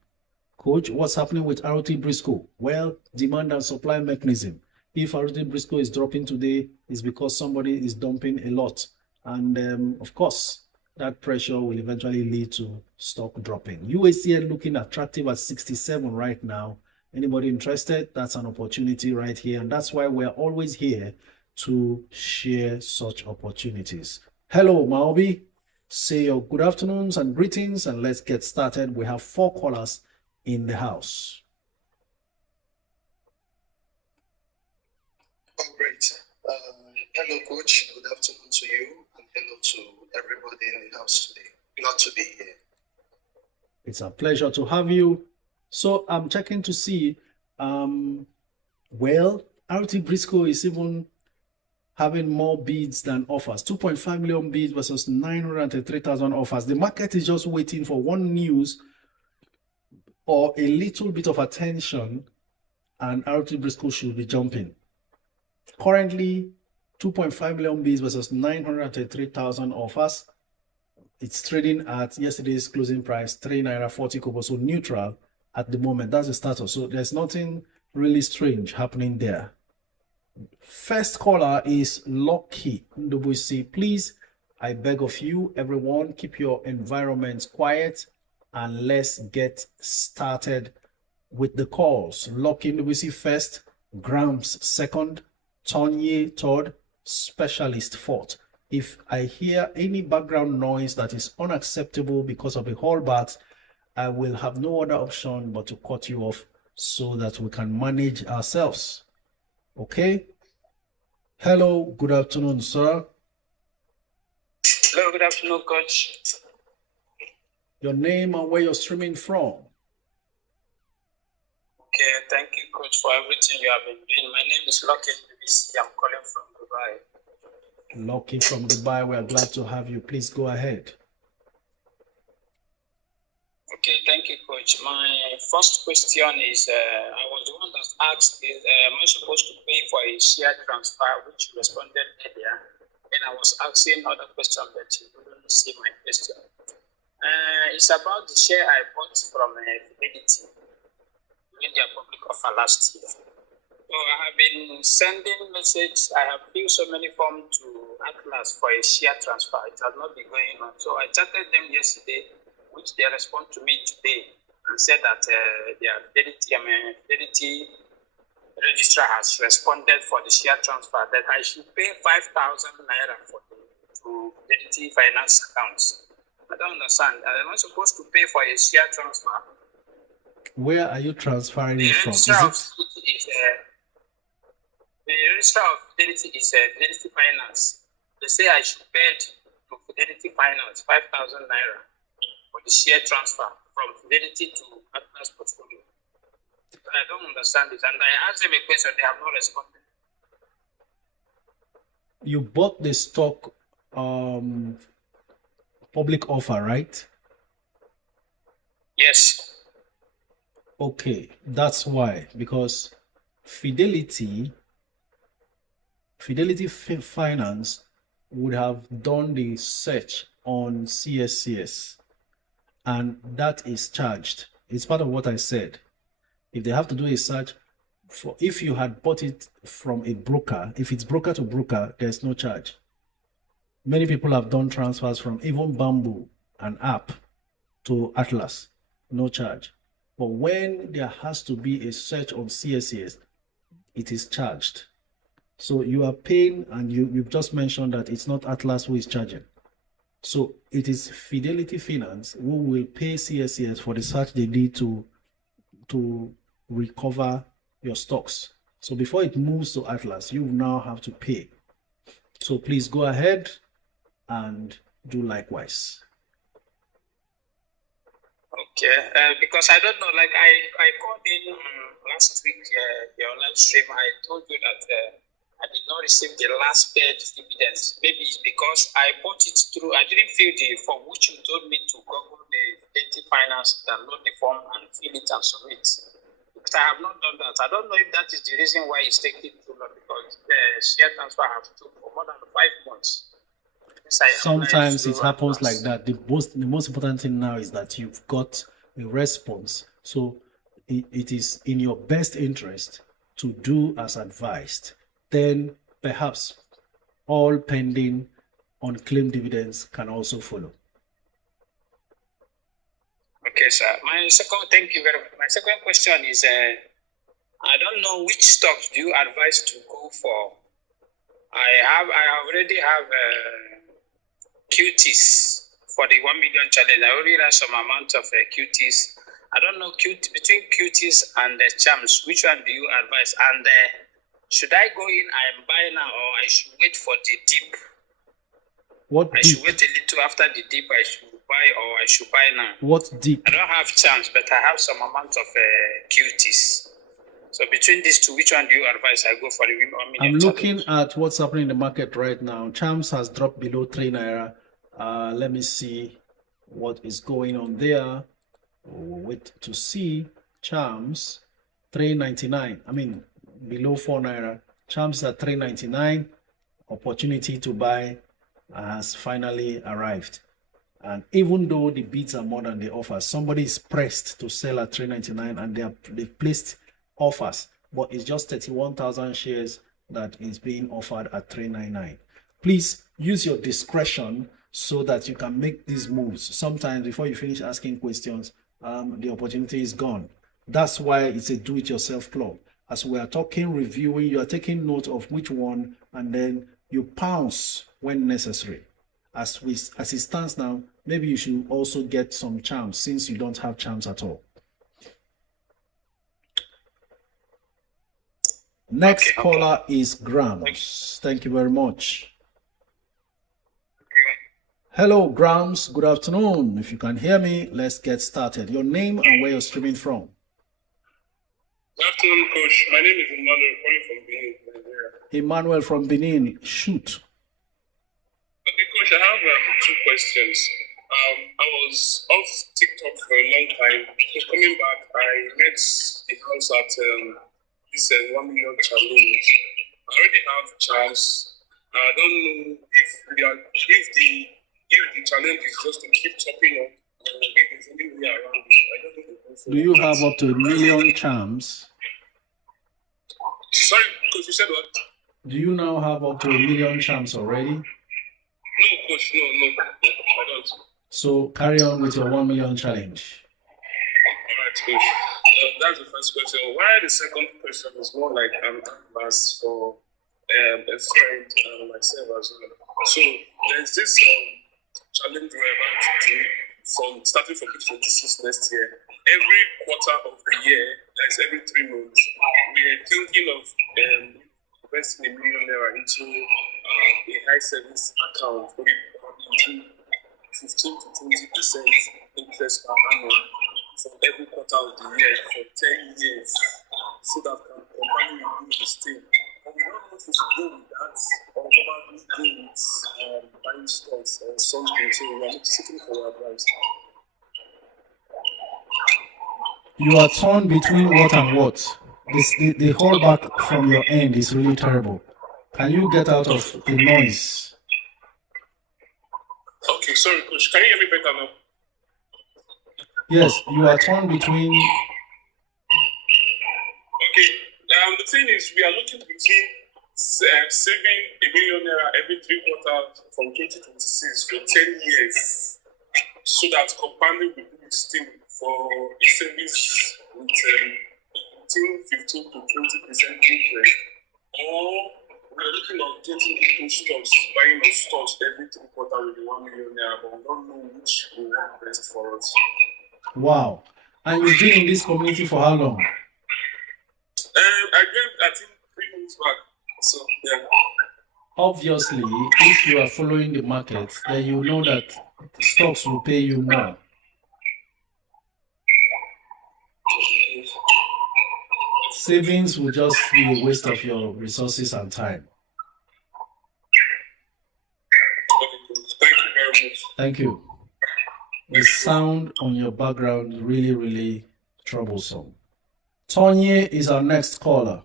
Coach, what's happening with ROT Briscoe? Well, demand and supply mechanism. If ROT Briscoe is dropping today, it's because somebody is dumping a lot. And of course, that pressure will eventually lead to stock dropping. UACN looking attractive at 67 right now. Anybody interested? That's an opportunity right here. And that's why we're always here to share such opportunities. Hello, Maobi. Say your good afternoons and greetings, and let's get started. We have 4 callers in the house. Oh, great. Hello, Coach. Good afternoon to you, and hello to everybody in the house today. Glad to be here. It's a pleasure to have you. So I'm checking to see, well, RT Briscoe is even having more bids than offers. 2.5 million bids versus 903,000 offers. The market is just waiting for one news or a little bit of attention, and RT Briscoe should be jumping. Currently, 2.5 million bids versus 933,000 offers. It's trading at yesterday's closing price, 3 naira 40 kobo, so neutral at the moment. That's the status. So there's nothing really strange happening there. First caller is Lucky Ndubuisi. Please, I beg of you, everyone, keep your environments quiet and let's get started with the calls. Lucky Ndubuisi first, Grams second, Tonye third, Specialist fourth. If I hear any background noise that is unacceptable because of a holdback, I will have no other option but to cut you off so that we can manage ourselves. Okay? Hello, good afternoon, sir. Hello, good afternoon, Coach. Your name and where you're streaming from. Okay, thank you, Coach, for everything you have been doing. My name is Lucky BBC. I'm calling from Dubai. Lucky from Dubai, we are glad to have you. Please go ahead. Okay, thank you, Coach. My first question is, I was the one that asked, am I supposed to pay for a share transfer, which you responded earlier, and I was asking other questions, but you couldn't see my question. It's about the share I bought from Fidelity during their public offer last year. So I have been sending messages. I have filled so many forms to Atlas for a share transfer. It has not been going on. So I chatted them yesterday, which they respond to me today and said that their Fidelity registrar has responded for the share transfer that I should pay 5,000 naira for to Fidelity Finance accounts. I don't understand. Am I supposed to pay for a share transfer? Where are you transferring it from? The registrar of Fidelity is Fidelity Finance. They say I should pay to Fidelity Finance 5,000 naira for the share transfer from Fidelity to Atlas Portfolio. I don't understand this, and I asked them a question. They have not responded. You bought the stock public offer, right? Yes. Okay, that's why, because Fidelity Finance would have done the search on CSCS, and that is charged. It's part of what I said. If they have to do a search for, if you had bought it from a broker, if it's broker to broker, there's no charge. Many people have done transfers from even Bamboo, an app, to Atlas, no charge. But when there has to be a search on CSCS, it is charged. So you are paying, and you've just mentioned that it's not Atlas who is charging. So it is Fidelity Finance who will pay CSCS for the search they need to recover your stocks. So before it moves to Atlas, you now have to pay. So please go ahead and do likewise. Okay, because I don't know, like I called in last week, your live stream. I told you that I did not receive the last paid dividends. Maybe it's because I bought it through, I didn't fill the form, which you told me to Google the Fidelity Finance, download the form and fill it and submit. But I have not done that. I don't know if that is the reason why it's taking too long, because the share transfer has took for more than 5 months. Sometimes it happens like that. The most important thing now is that you've got a response. So it is in your best interest to do as advised. Then perhaps all pending unclaimed dividends can also follow. Okay, sir. Thank you very much. My second question is, I don't know which stocks do you advise to go for. I already have QTs for the 1 million challenge. I already have some amount of QTs. I don't know between QTs and the charms, which one do you advise? And should I go in and buy now, or I should wait for the dip? I should wait a little after the dip. I should buy, or I should buy now. What dip? I don't have charms, but I have some amount of QTs. So between these two, which one do you advise I go for the 1 million? I'm looking at what's happening in the market right now. Charms has dropped below 3 naira. Let me see what is going on there. Wait to see. Charms 3.99. I mean, below 4 naira. Charms at 3.99. Opportunity to buy has finally arrived. And even though the bids are more than the offers, somebody is pressed to sell at 3.99, and they've placed offers, but it's just 31,000 shares that is being offered at 3.99. Please use your discretion so that you can make these moves. Sometimes before you finish asking questions, the opportunity is gone. That's why it's a do-it-yourself club. As we are talking, reviewing, you are taking note of which one, and then you pounce when necessary. As it stands now, maybe you should also get some charms, since you don't have charms at all. Next caller is Grams. Thank you very much. Hello, Grams. Good afternoon. If you can hear me, let's get started. Your name and where you're streaming from. Good afternoon, Coach. My name is Emmanuel, calling from Benin, Nigeria. Emmanuel from Benin. Shoot. Okay, Coach, I have 2 questions. I was off TikTok for a long time. So coming back, I met the house at this 1 million challenge. I already have chance. I don't know if the challenge is just to keep topping up, or if there's any way around it. I don't know. Do you have up to 1 million charms? Sorry, Coach, you said what? Do you now have up to 1 million charms already? No, Coach, no, I don't. So carry on with your 1 million challenge. All right, Coach. That's the first question. Why the second question is more like an advice for a friend and myself as well. So there's this challenge we're about to do starting from 2026 next year. Every quarter of the year, that's every 3 months, we're thinking of investing a million naira into a high savings account, maybe between 15 to 20% interest per annum for every quarter of the year for 10 years, so that the company will do this thing. And we don't know if we should go with that or probably go with buying stocks or something. So we are seeking for advice. You are torn between what and what? The holdback from your end is really terrible. Can you get out of the noise? Okay, sorry, Coach. Can you hear me better now? Yes, you are torn between. Okay, the thing is, we are looking between saving a million naira every 3 quarters from 2026 for 10 years, so that company will do its thing for a service with between 15 to 20% interest, or we're looking at getting into stocks, buying of stocks every 3 quarters with 1 million naira, but we don't know which will work best for us. Wow. And you've been in this community for how long? I think 3 months back. So yeah. Obviously, if you are following the market, then you know that stocks will pay you more. Savings will just be a waste of your resources and time. Thank you very much. Thank you. The sound on your background is really, really troublesome. Tonye is our next caller.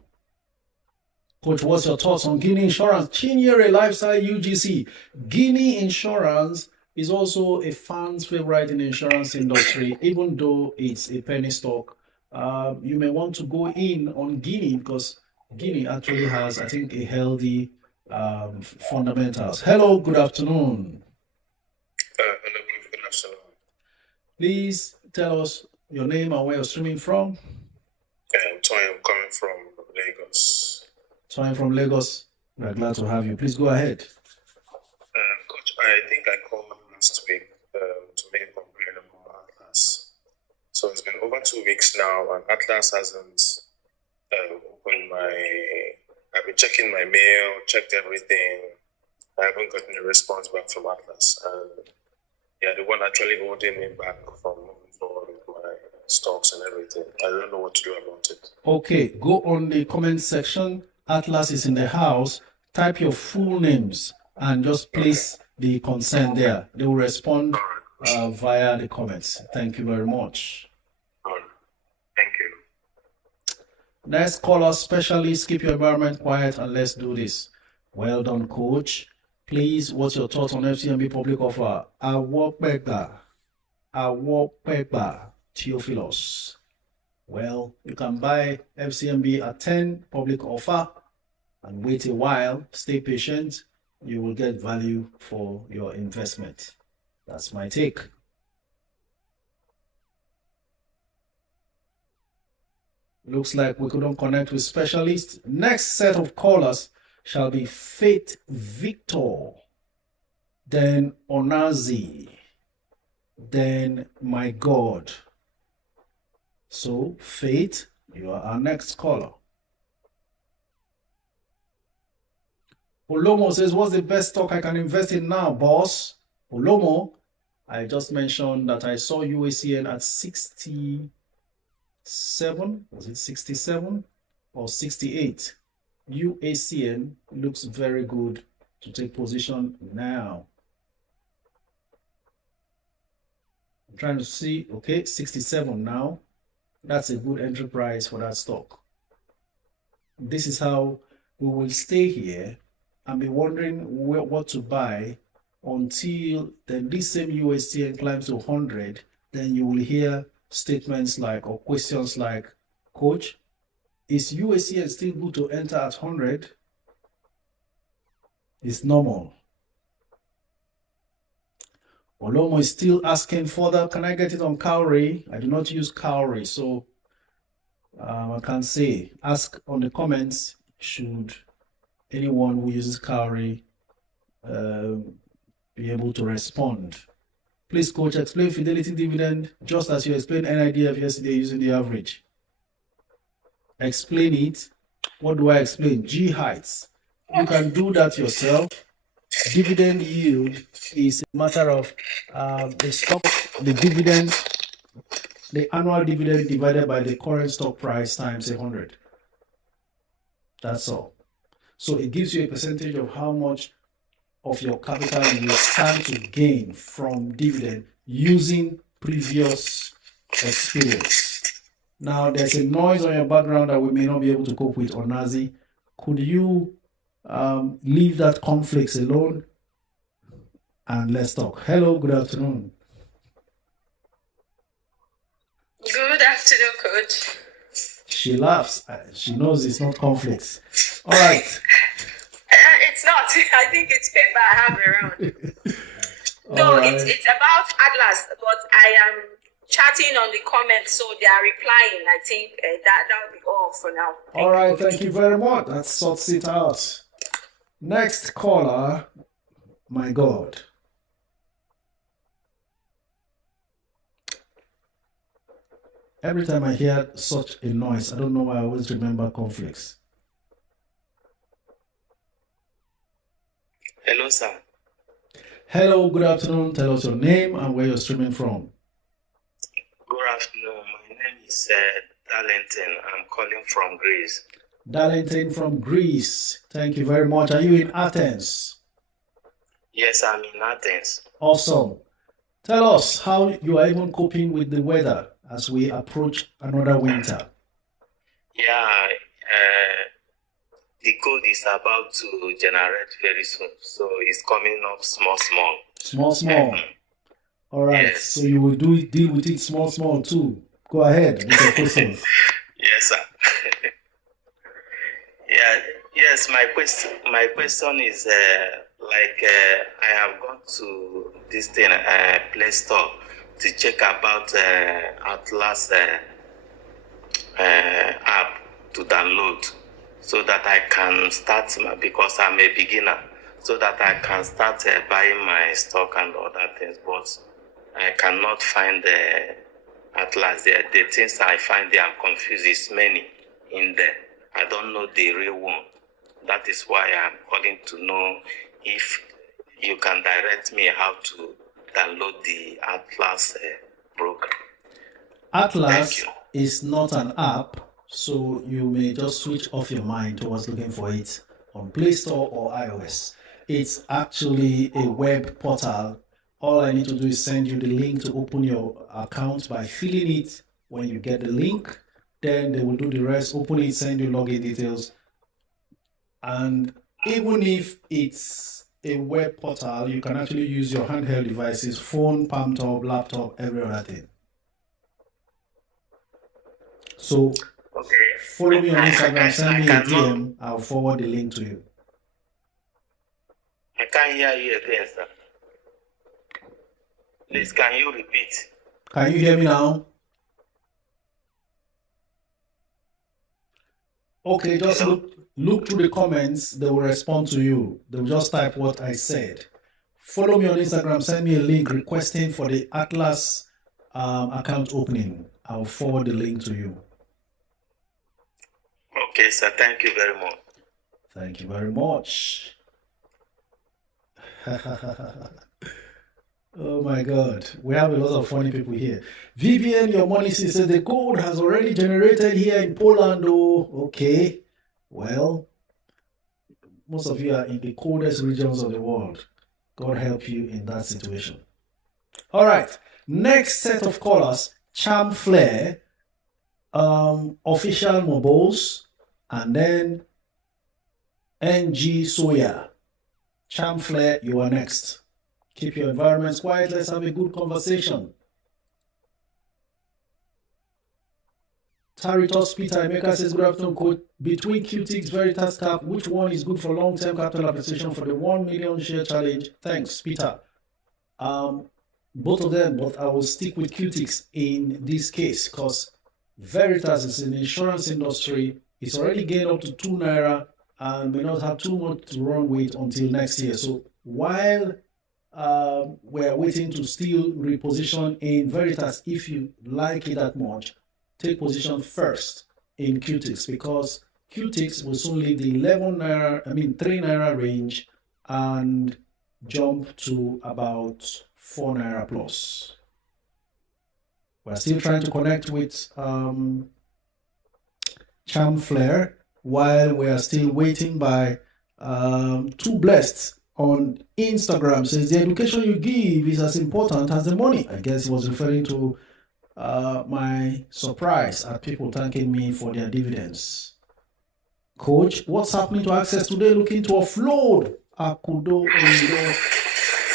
Coach, what's your thoughts on Guinea Insurance? Chinyere Lifestyle UGC. Guinea Insurance is also a fan's favorite in the insurance industry, even though it's a penny stock. You may want to go in on Guinea because Guinea actually has, I think, a healthy fundamentals. Hello, good afternoon. Hello, good afternoon. Please tell us your name and where you're streaming from. Tony, I'm coming from Lagos. Tony from Lagos. We're glad to have you. Please go ahead. Coach, I think I called last week to make a complaint about Atlas. So it's been over 2 weeks now, and Atlas hasn't opened I've been checking my mail, checked everything. I haven't gotten a response back from Atlas. And yeah, the one actually holding me back from moving forward with my stocks and everything. I don't know what to do about it. Okay, go on the comment section. Atlas is in the house. Type your full names and just place the concern there. They will respond via the comments. Thank you very much. Thank you. Next caller, specialist, keep your environment quiet and let's do this. Well done, coach. Please, what's your thoughts on FCMB public offer? Awopega Theophilus. Well, you can buy FCMB at 10 public offer and wait a while, stay patient. You will get value for your investment. That's my take. Looks like we couldn't connect with specialists. Next set of callers shall be Faith Victor, then Onazi, then My God. So, Faith, you are our next caller. Olomo says, what's the best stock I can invest in now, boss? Olomo, I just mentioned that I saw UACN at 67. Was it 67 or 68? UACN looks very good to take position now. I'm trying to see, okay, 67 now. That's a good entry price for that stock. This is how we will stay here and be wondering what to buy until then this same USTN climbs to 100. Then you will hear statements like, or questions like, Coach, is USTN still good to enter at 100? It's normal. Olomo is still asking further, can I get it on Cowrie? I do not use Cowrie, so I can say, ask on the comments, should anyone who uses cowrie be able to respond. Please, coach, explain fidelity dividend just as you explained NIDF yesterday using the average. Explain it. What do I explain? G heights. You can do that yourself. Dividend yield is a matter of the stock, the dividend, the annual dividend divided by the current stock price times 100. That's all. So it gives you a percentage of how much of your capital you stand to gain from dividend using previous experience. Now, there's a noise on your background that we may not be able to cope with, Onazi. Could you leave that conflicts alone and let's talk? Hello, good afternoon. Good afternoon, coach. She laughs. She knows it's not conflicts. All right. It's not. I think it's paper I have around. No, right. It's about Atlas, but I am chatting on the comments, so they are replying. I think that'll be all for now. All right, thank you very much. That sorts it out. Next caller, my God. Every time I hear such a noise, I don't know why I always remember conflicts. Hello, sir. Hello, good afternoon. Tell us your name and where you're streaming from. Good afternoon. My name is Darlington. I'm calling from Greece. Darlington from Greece. Thank you very much. Are you in Athens? Yes, I'm in Athens. Awesome. Tell us how you are even coping with the weather as we approach another winter. Yeah, the code is about to generate very soon, so it's coming up small. Small. All right, yes. So you will deal with it small too. Go ahead with your questions. Yes, sir. Yes. My question is I have gone to this thing Play Store to check about Atlas app to download, so that I can start, because I'm a beginner, so that I can start buying my stock and other things, but I cannot find the Atlas there. The things I find there, I'm confused. It's many in there. I don't know the real one. That is why I'm calling to know if you can direct me how to download the Atlas broker. Atlas is not an app, so you may just switch off your mind towards looking for it on Play Store or iOS. It's actually a web portal. All I need to do is send you the link to open your account by filling it. When you get the link, then they will do the rest, open it, send you login details. And even if it's a web portal, you can actually use your handheld devices, phone, palm top, laptop, every other thing. So follow me on Instagram, send me a DM, I'll forward the link to you. I can't hear you again, sir. Please, can you repeat? Can you hear me now? Okay, just look through the comments. They will respond to you. They will just type what I said. Follow me on Instagram. Send me a link requesting for the Atlas account opening. I'll forward the link to you. Okay, sir. Thank you very much. Thank you very much. Oh my God, we have a lot of funny people here. Vivian, your money says the code has already generated here in Poland. Oh, okay. Well, most of you are in the coldest regions of the world. God help you in that situation. All right, next set of callers: Charm Flair, Official Mobiles, and then NG Soya. Charm Flair, you are next. Keep your environments quiet. Let's have a good conversation. Taritos Peter Emeka says, good afternoon, coach. Between QTX, Veritas Cap, which one is good for long-term capital appreciation for the 1 million share challenge? Thanks, Peter. Both of them, but I will stick with QTX in this case because Veritas is in the insurance industry. It's already gained up to 2 naira and may not have too much to run with until next year. So while we're waiting to still reposition in Veritas, if you like it that much, take position first in QTix, because QTix will soon leave the 3 naira range and jump to about 4 naira plus. We're still trying to connect with Chamflair while we are still waiting by Too Blessed on Instagram. Says the education you give is as important as the money. I guess he was referring to my surprise at people thanking me for their dividends. Coach, what's happening to Access today? Looking to offload Akudo.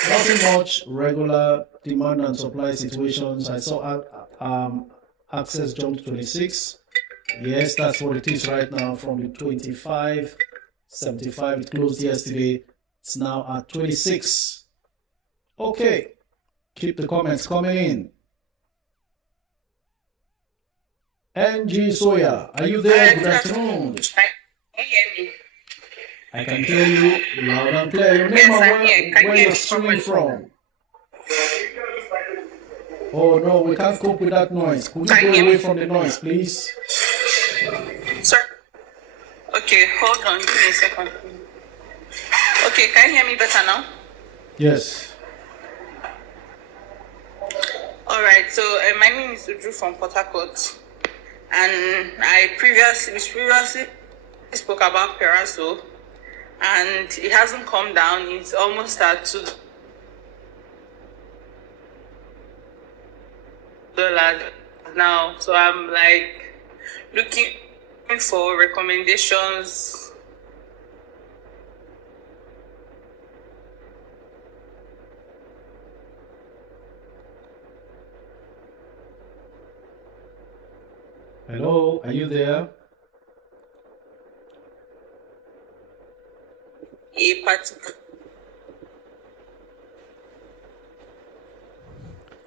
Nothing much. Regular demand and supply situations. I saw Access jump to 26. Yes, that's what it is right now, from the 25.75 it closed yesterday. It's now at 26. Okay, keep the comments coming in. NG Soya, are you there? Good afternoon. Can you hear me? I can hear you loud and clear. Your name and where you're streaming from. Oh no, we can't cope with that noise. Could you go away from the noise, please? Sir. Okay, hold on. Give me a second. Okay, can you hear me better now? Yes. All right. So my name is Udru from Port Harcourt, and we previously spoke about Paso, and it hasn't come down. It's almost at $2 now. So I'm like looking for recommendations. Hello, are you there?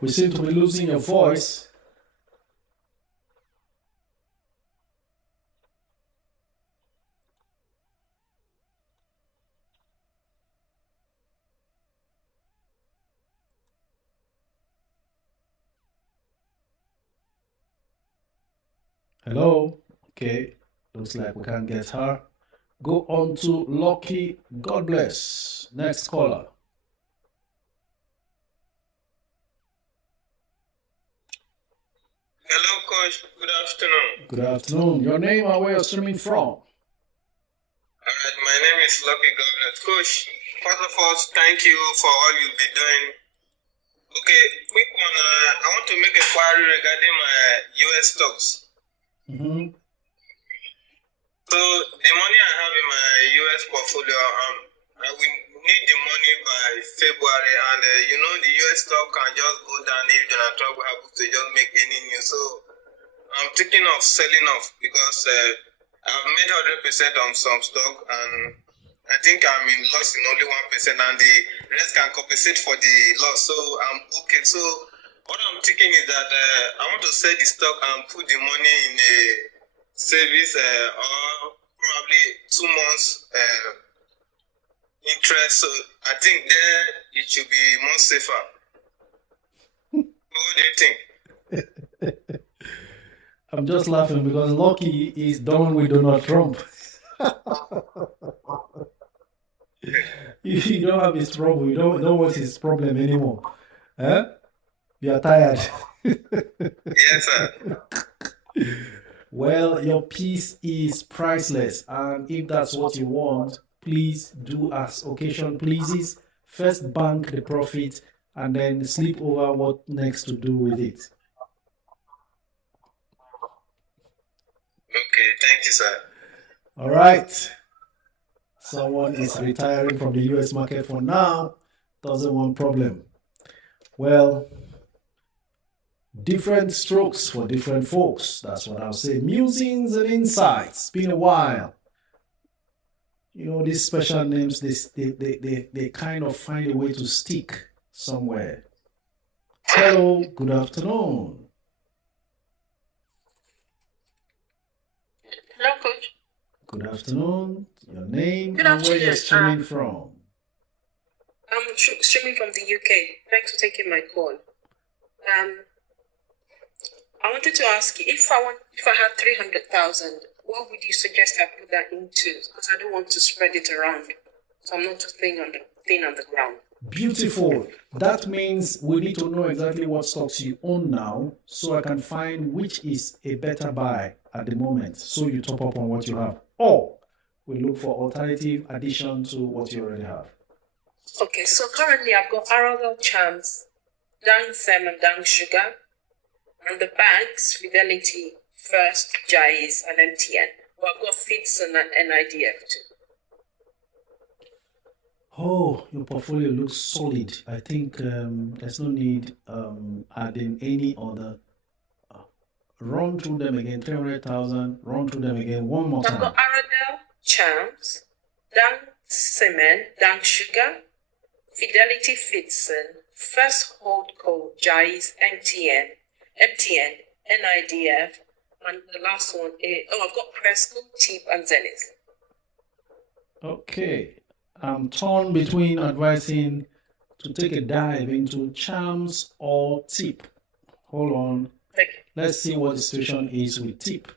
We seem to be losing your voice. Hello? Okay, looks like we can't get her. Go on to Lucky. God bless. Next caller. Hello, Coach. Good afternoon. Good afternoon. Your name and where you're streaming from? Alright, my name is Lucky. God bless. Coach, first of all, thank you for all you've been doing. Okay, quick one. I want to make a query regarding my US stocks. Mm-hmm. So the money I have in my US portfolio, I will need the money by February, and the US stock can just go down if Donald Trump happens to just make any news. So I'm thinking of selling off because I've made 100% on some stock, and I think I'm in loss in only 1%, and the rest can compensate for the loss. So I'm okay. So what I'm thinking is that I want to sell the stock and put the money in a savings or probably 2 months interest. So I think there it should be more safer. What do you think? I'm just laughing because Lucky is done with Donald Trump. You don't have his trouble. You don't want his problem anymore. Huh? You are tired. Yes, sir. Well, your peace is priceless, and if that's what you want, please do as occasion pleases. First bank the profit and then sleep over what next to do with it. Okay, thank you, sir. All right. Someone is retiring from the US market for now. Doesn't want problem. Well, different strokes for different folks. That's what I'll say. Musings and insights. Been a while. You know, these special names, they kind of find a way to stick somewhere. Hello, good afternoon. Good afternoon. Your name Good and where you're afternoon. streaming from. I'm streaming from the UK. Thanks for taking my call. I wanted to ask you if I had 300,000, what would you suggest I put that into? Because I don't want to spread it around, so I'm not too thin on the ground. Beautiful. That means we need to know exactly what stocks you own now, so I can find which is a better buy at the moment. So you top up on what you have, or we look for alternative addition to what you already have. Okay, so currently I've got Aragao Chams, Dang Sem and Dang Sugar, and the banks, Fidelity, First, Jais, and MTN. But I've got Fitson and NIDF too. Oh, your portfolio looks solid. I think there's no need adding any other. Run through them again, 300,000. Run through them again one more time. I've got Aragao Chams, Dang Semen, Dang Sugar, Fidelity Fitson, First Holdco, Jais, MTN, NIDF, and the last one is, I've got Presco, TIP, and Zenith. Okay. I'm torn between advising to take a dive into Chams or TIP. Hold on. Let's see what the situation is with TIP.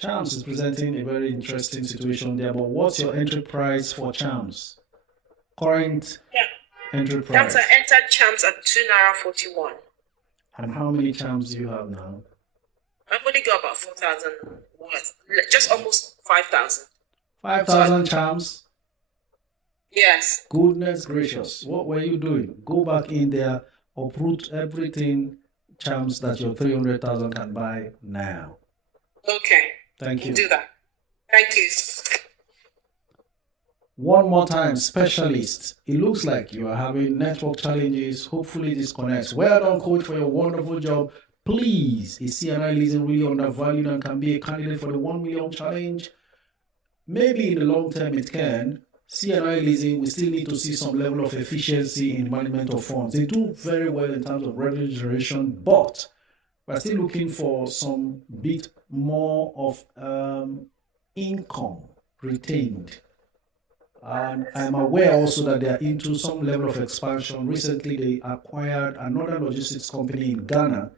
Chams is presenting a very interesting situation there, but what's your entry price for Chams? Current entry price. That's I entered Chams at £2.41. And how many Chams do you have now? I've only got about 4,000 worth, just almost 5,000. 5,000 Chams? Yes. Goodness gracious. What were you doing? Go back in there, uproot everything Chams that your 300,000 can buy now. Okay. Thank you. Do that. Thank you. One more time, specialists. It looks like you are having network challenges. Hopefully this connects. Well done, coach, for your wonderful job. Please, is CNI leasing really undervalued and can be a candidate for the 1 million challenge? Maybe in the long term it can. CNI leasing, we still need to see some level of efficiency in management of funds. They do very well in terms of revenue generation, but we're still looking for some bit more of income retained. And I'm aware also that they are into some level of expansion. Recently, they acquired another logistics company in Ghana,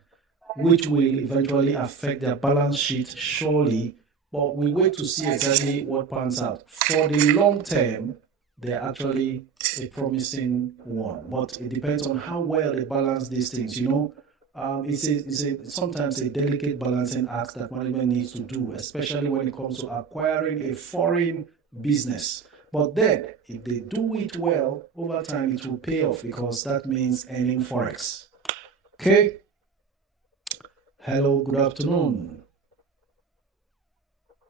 which will eventually affect their balance sheet surely. But we wait to see exactly what pans out. For the long term, they're actually a promising one. But it depends on how well they balance these things. You know, it's sometimes a delicate balancing act that management needs to do, especially when it comes to acquiring a foreign business. But then, if they do it well, over time it will pay off because that means earning forex. Okay? Hello, good afternoon.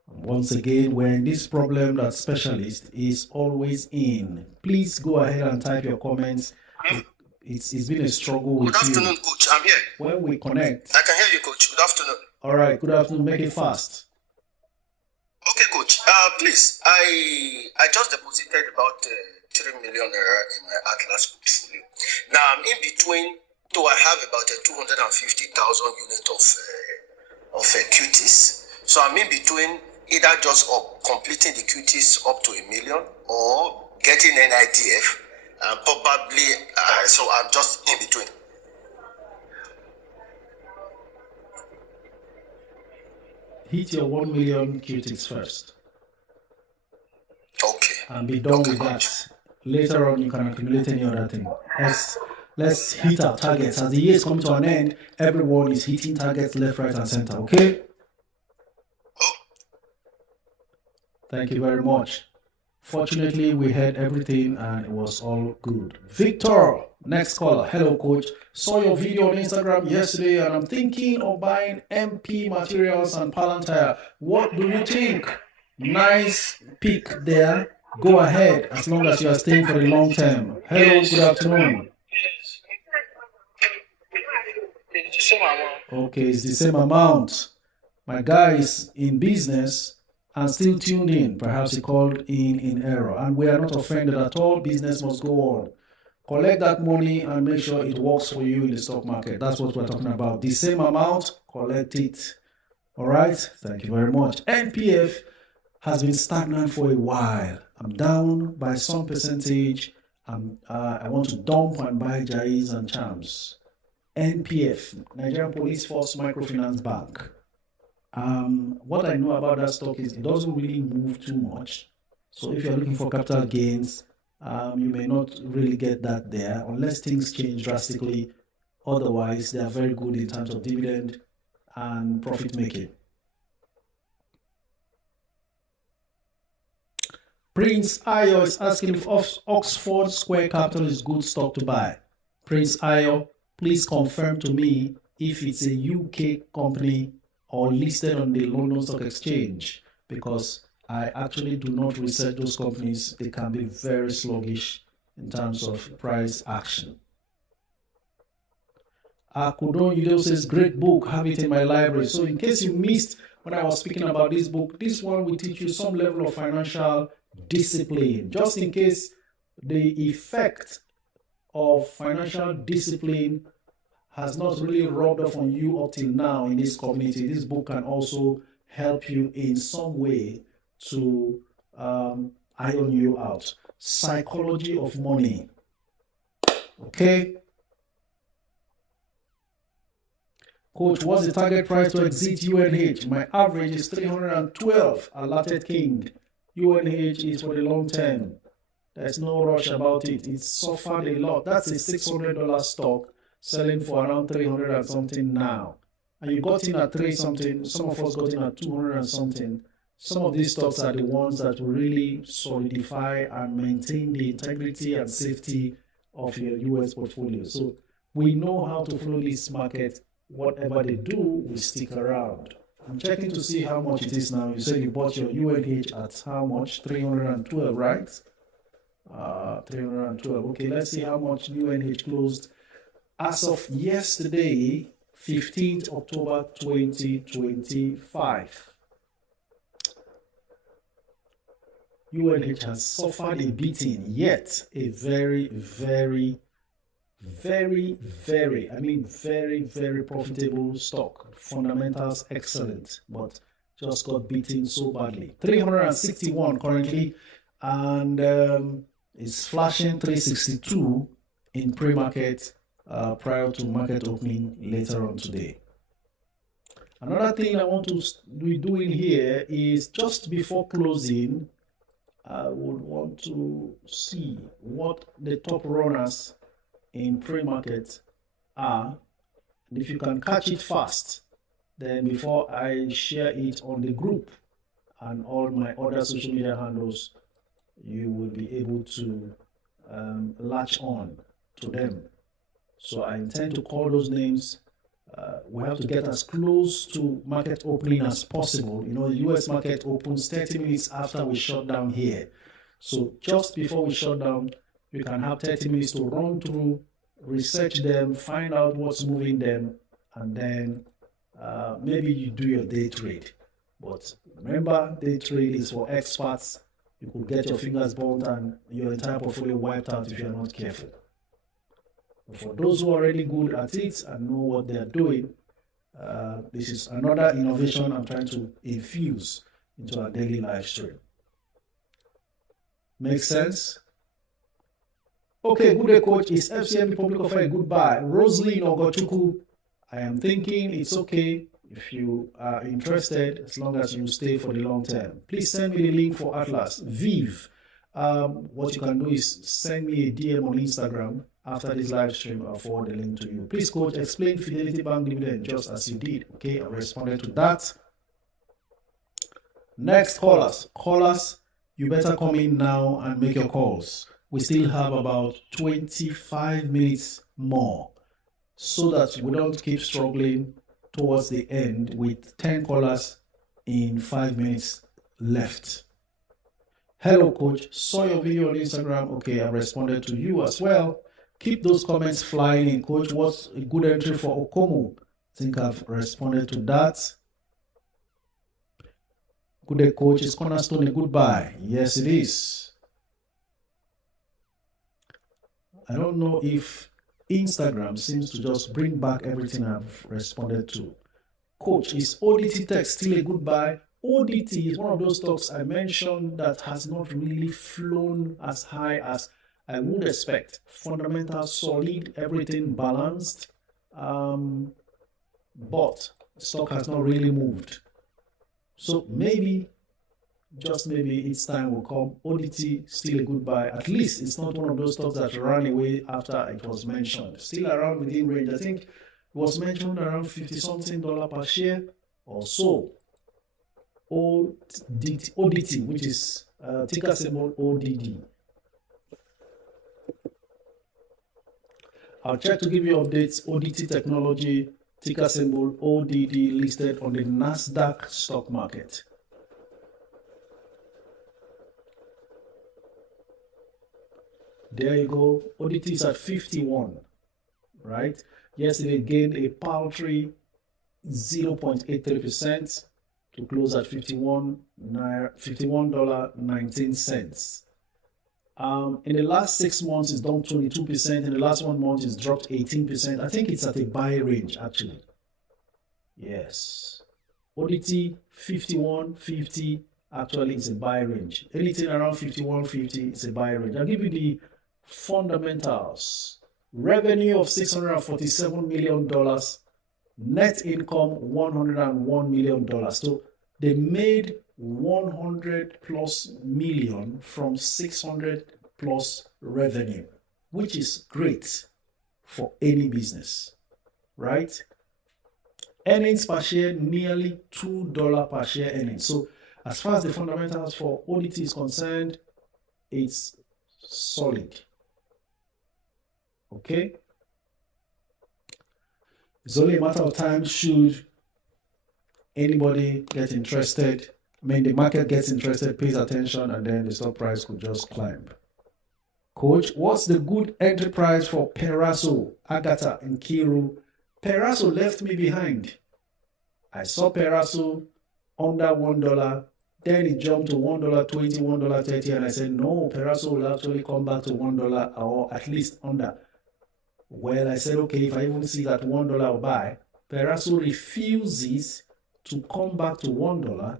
Once again, we're in this problem that specialist is always in. Please go ahead and type your comments. It's been a struggle with you. Good afternoon, Coach. I'm here. When we connect. I can hear you, Coach. Good afternoon. All right, good afternoon. Make it fast. Okay, Coach. Please, I just deposited about 3 million naira in my Atlas portfolio. Now I'm in between. Though I have about 250,000 units of QTs. So I'm in between either just completing the QTs up to 1 million or getting NIDF. Probably, so I'm just in between. Hit your 1 million QTs first. Okay. And be done with that. Later on, you can accumulate any other thing. Let's hit our targets. As the year is coming to an end, everyone is hitting targets left, right, and center. Okay? Thank you very much. Fortunately, we heard everything and it was all good. Victor, next caller. Hello, coach. Saw your video on Instagram yesterday and I'm thinking of buying MP materials and Palantir. What do you think? Nice pick there. Go ahead as long as you are staying for the long term. Hello, good afternoon. Yes. It's the same amount. Okay, it's the same amount. My guy is in business and still tuned in. Perhaps he called in error. And we are not offended at all. Business must go on. Collect that money and make sure it works for you in the stock market. That's what we're talking about. The same amount, collect it. All right? Thank you very much. NPF has been stagnant for a while. I'm down by some percentage. I want to dump and buy Jais and Charms. NPF, Nigerian Police Force Microfinance Bank. What I know about that stock is it doesn't really move too much. So if you're looking for capital gains, you may not really get that there unless things change drastically. Otherwise, they are very good in terms of dividend and profit making. Prince Ayo is asking if Oxford Square Capital is good stock to buy. Prince Ayo, please confirm to me if it's a UK company or listed on the London Stock Exchange, because I actually do not research those companies. They can be very sluggish in terms of price action. Akudon Yudo says, great book, have it in my library. So in case you missed when I was speaking about this book, this one will teach you some level of financial discipline, just in case the effect of financial discipline has not really rubbed off on you up till now in this community. This book can also help you in some way to iron you out. Psychology of money. Okay. Coach, what's the target price to exit UNH? My average is 312. Allotted King. UNH is for the long term. There's no rush about it. It's suffered a lot. That's a $600 stock selling for around 300 and something now. And you got in at 3 something. Some of us got in at 200 and something. Some of these stocks are the ones that will really solidify and maintain the integrity and safety of your US portfolio. So we know how to follow this market. Whatever they do, we stick around. I'm checking to see how much it is now. You said you bought your UNH at how much? 312, right? 312. Okay, let's see how much UNH closed as of yesterday, 15th October 2025. UNH has suffered a beating, yet a very, very profitable stock. Fundamentals excellent, but just got beaten so badly. 361 currently, and is flashing 362 in pre-market prior to market opening later on today. Another thing I want to be doing here is just before closing, I would want to see what the top runners in pre-market are. And if you can catch it fast, then before I share it on the group and all my other social media handles, you will be able to latch on to them. So I intend to call those names. We have to get as close to market opening as possible. You know, the US market opens 30 minutes after we shut down here. So just before we shut down, you can have 30 minutes to run through, research them, find out what's moving them, and then maybe you do your day trade. But remember, day trade is for experts. You could get your fingers burnt and your entire portfolio wiped out if you are not careful. But for those who are already good at it and know what they are doing, this is another innovation I'm trying to infuse into our daily live stream. Makes sense? Okay, good day, coach. Is FCMB Public Offer a good buy? Rosalie Ogochukwu, I am thinking it's okay if you are interested, as long as you stay for the long term. Please send me the link for Atlas. Viv, what you can do is send me a DM on Instagram after this live stream. I'll forward the link to you. Please, coach, explain Fidelity Bank dividend just as you did. Okay, I responded to that. Next, callers, you better come in now and make your calls. We still have about 25 minutes more so that we don't keep struggling towards the end with 10 callers in 5 minutes left. Hello, coach. Saw your video on Instagram. Okay, I responded to you as well. Keep those comments flying in, coach. What's a good entry for Okomu? I think I've responded to that. Good day, coach. Is Cornerstone a good buy? Yes, it is. I don't know if Instagram seems to just bring back everything I've responded to. Coach, is ODT Tech still a good buy? ODT is one of those stocks I mentioned that has not really flown as high as I would expect. Fundamental, solid, everything balanced, but stock has not really moved. So maybe, just maybe, its time will come. ODT still a good buy. At least it's not one of those stocks that ran away after it was mentioned. Still around within range. I think it was mentioned around $50-something per share or so. ODT, which is ticker symbol ODD. I'll check to give you updates. ODT Technology, ticker symbol ODD, listed on the Nasdaq stock market. There you go. ODT is at 51, right? Yesterday gained a paltry 0.83% to close at $51.19. In the last 6 months, it's down 22%. In the last 1 month, it's dropped 18%. I think it's at a buy range, actually. Yes. ODT 51.50 actually is a buy range. Anything around 51.50 is a buy range. I'll give you the fundamentals. Revenue of $647 million. Net income $101 million. So they made 100 plus million from 600 plus revenue, which is great for any business, right? Earnings per share nearly $2 per share earnings. So as far as the fundamentals for ODT is concerned, it's solid. Okay, it's only a matter of time should anybody get interested. I mean, the market gets interested, pays attention, and then the stock price could just climb. Coach, what's the good entry price for Paso, Agatha, and Kiru? Paso left me behind. I saw Paso under $1, then it jumped to $1.20, $1.30, and I said, no, Paso will actually come back to $1 or at least under. Well, I said, okay, if I even see that $1 I'll buy. Paso refuses to come back to $1.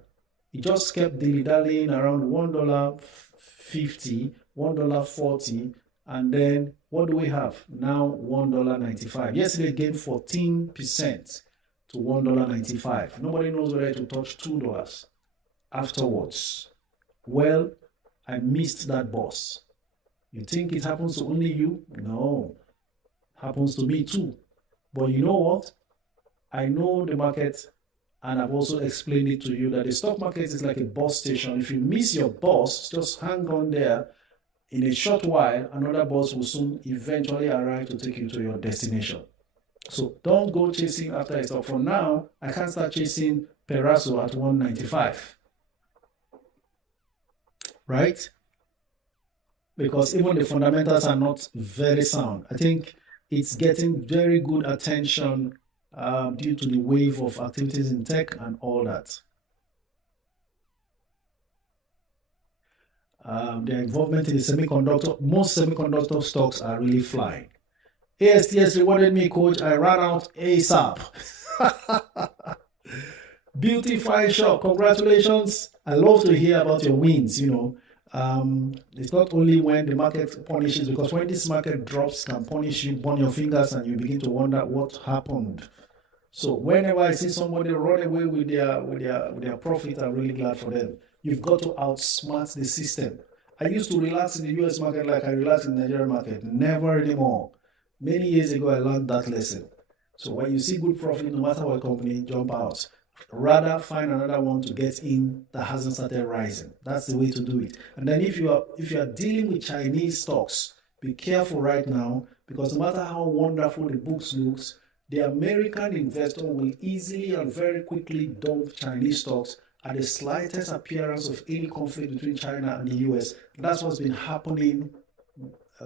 It just kept dilly-dallying around $1.50, $1.40, and then what do we have? Now $1.95. Yesterday it gained 14% to $1.95. Nobody knows whether it will touch $2 afterwards. Well, I missed that boss. You think it happens to only you? No. Happens to me too. But you know what? I know the market, and I've also explained it to you that the stock market is like a bus station. If you miss your bus, just hang on there. In a short while, another bus will soon eventually arrive to take you to your destination. So don't go chasing after a stock. For now, I can't start chasing Paso at 195. Right? Because even the fundamentals are not very sound. I think it's getting very good attention due to the wave of activities in tech and all that. Their involvement in the semiconductor, most semiconductor stocks are really flying. ASTS rewarded me, coach. I ran out ASAP. Beautify shop, congratulations. I love to hear about your wins, you know. It's not only when the market punishes, because when this market drops, can punish you, burn your fingers, and you begin to wonder what happened. So whenever I see somebody run away with their profit, I'm really glad for them. You've got to outsmart the system. I used to relax in the US market like I relax in the Nigerian market. Never anymore. Many years ago, I learned that lesson. So when you see good profit, no matter what company, jump out. Rather find another one to get in that hasn't started rising. That's the way to do it. And then if you are dealing with Chinese stocks, be careful right now, because no matter how wonderful the books looks, the American investor will easily and very quickly dump Chinese stocks at the slightest appearance of any conflict between China and the US. That's what's been happening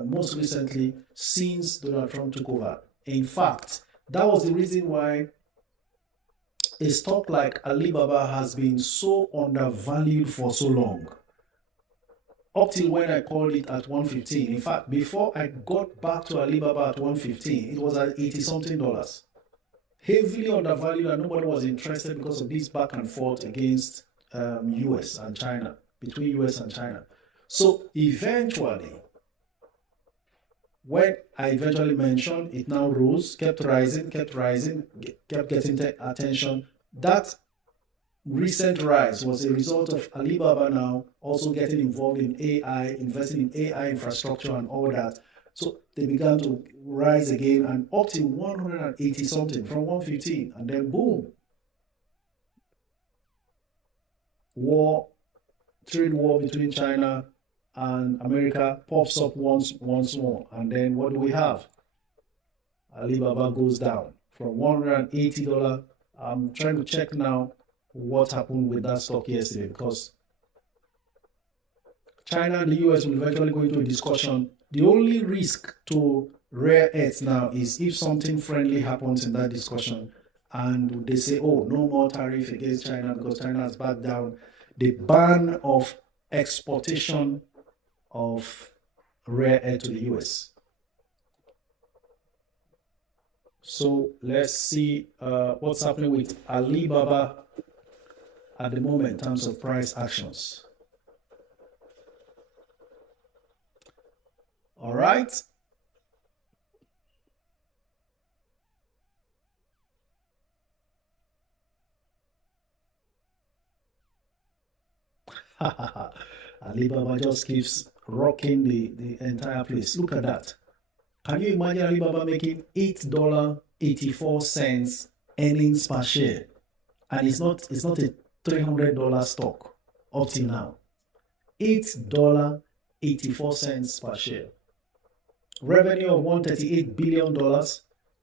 most recently since Donald Trump took over. In fact, that was the reason why a stock like Alibaba has been so undervalued for so long. Up till when I called it at 115. In fact, before I got back to Alibaba at 115, it was at $80-something. Heavily undervalued, and nobody was interested because of this back and forth against US and China, between US and China. So eventually, when I eventually mentioned, it now rose, kept rising, kept getting attention. That recent rise was a result of Alibaba now also getting involved in AI, investing in AI infrastructure and all that. So they began to rise again and up to 180 something from 115, and then boom, trade war between China and America pops up once more, and then what do we have? Alibaba goes down from $180. I'm trying to check now what happened with that stock yesterday, because China and the US will eventually go into a discussion. The only risk to rare earths now is if something friendly happens in that discussion and they say, oh, no more tariff against China because China has backed down the ban of exportation of rare earth to the US. So let's see what's happening with Alibaba at the moment in terms of price actions. All right. Alibaba just keeps rocking the entire place. Look at that. Can you imagine Alibaba making $8.84 earnings per share? And it's not a $300 stock up till now. $8.84 per share. Revenue of $138 billion.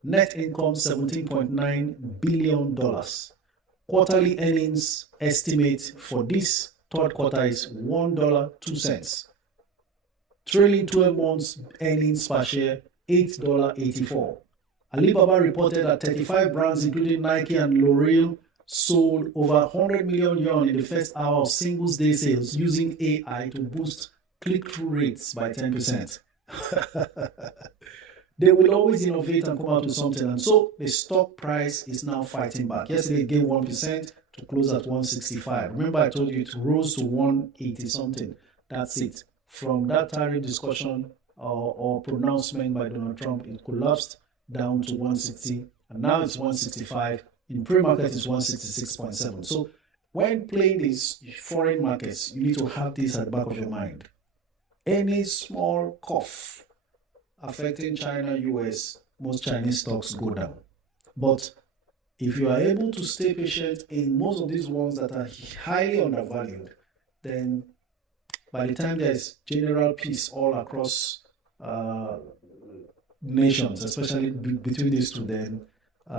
Net income $17.9 billion. Quarterly earnings estimate for this third quarter is $1.02. Trailing 12 months earnings per share $8.84. Alibaba reported that 35 brands, including Nike and L'Oreal, sold over 100 million yuan in the first hour of Singles Day sales using AI to boost click-through rates by 10%. They will always innovate and come out with something, and so the stock price is now fighting back. Yesterday it gained 1% to close at 165. Remember I told you it rose to 180 something. That's it. From that tariff discussion or pronouncement by Donald Trump, it collapsed down to 160, and now it's 165. In pre-market, it's 166.7. So when playing these foreign markets, you need to have this at the back of your mind. Any small cough affecting China, US, most Chinese stocks go down. But if you are able to stay patient in most of these ones that are highly undervalued, then by the time there's general peace all across nations, especially between these two, then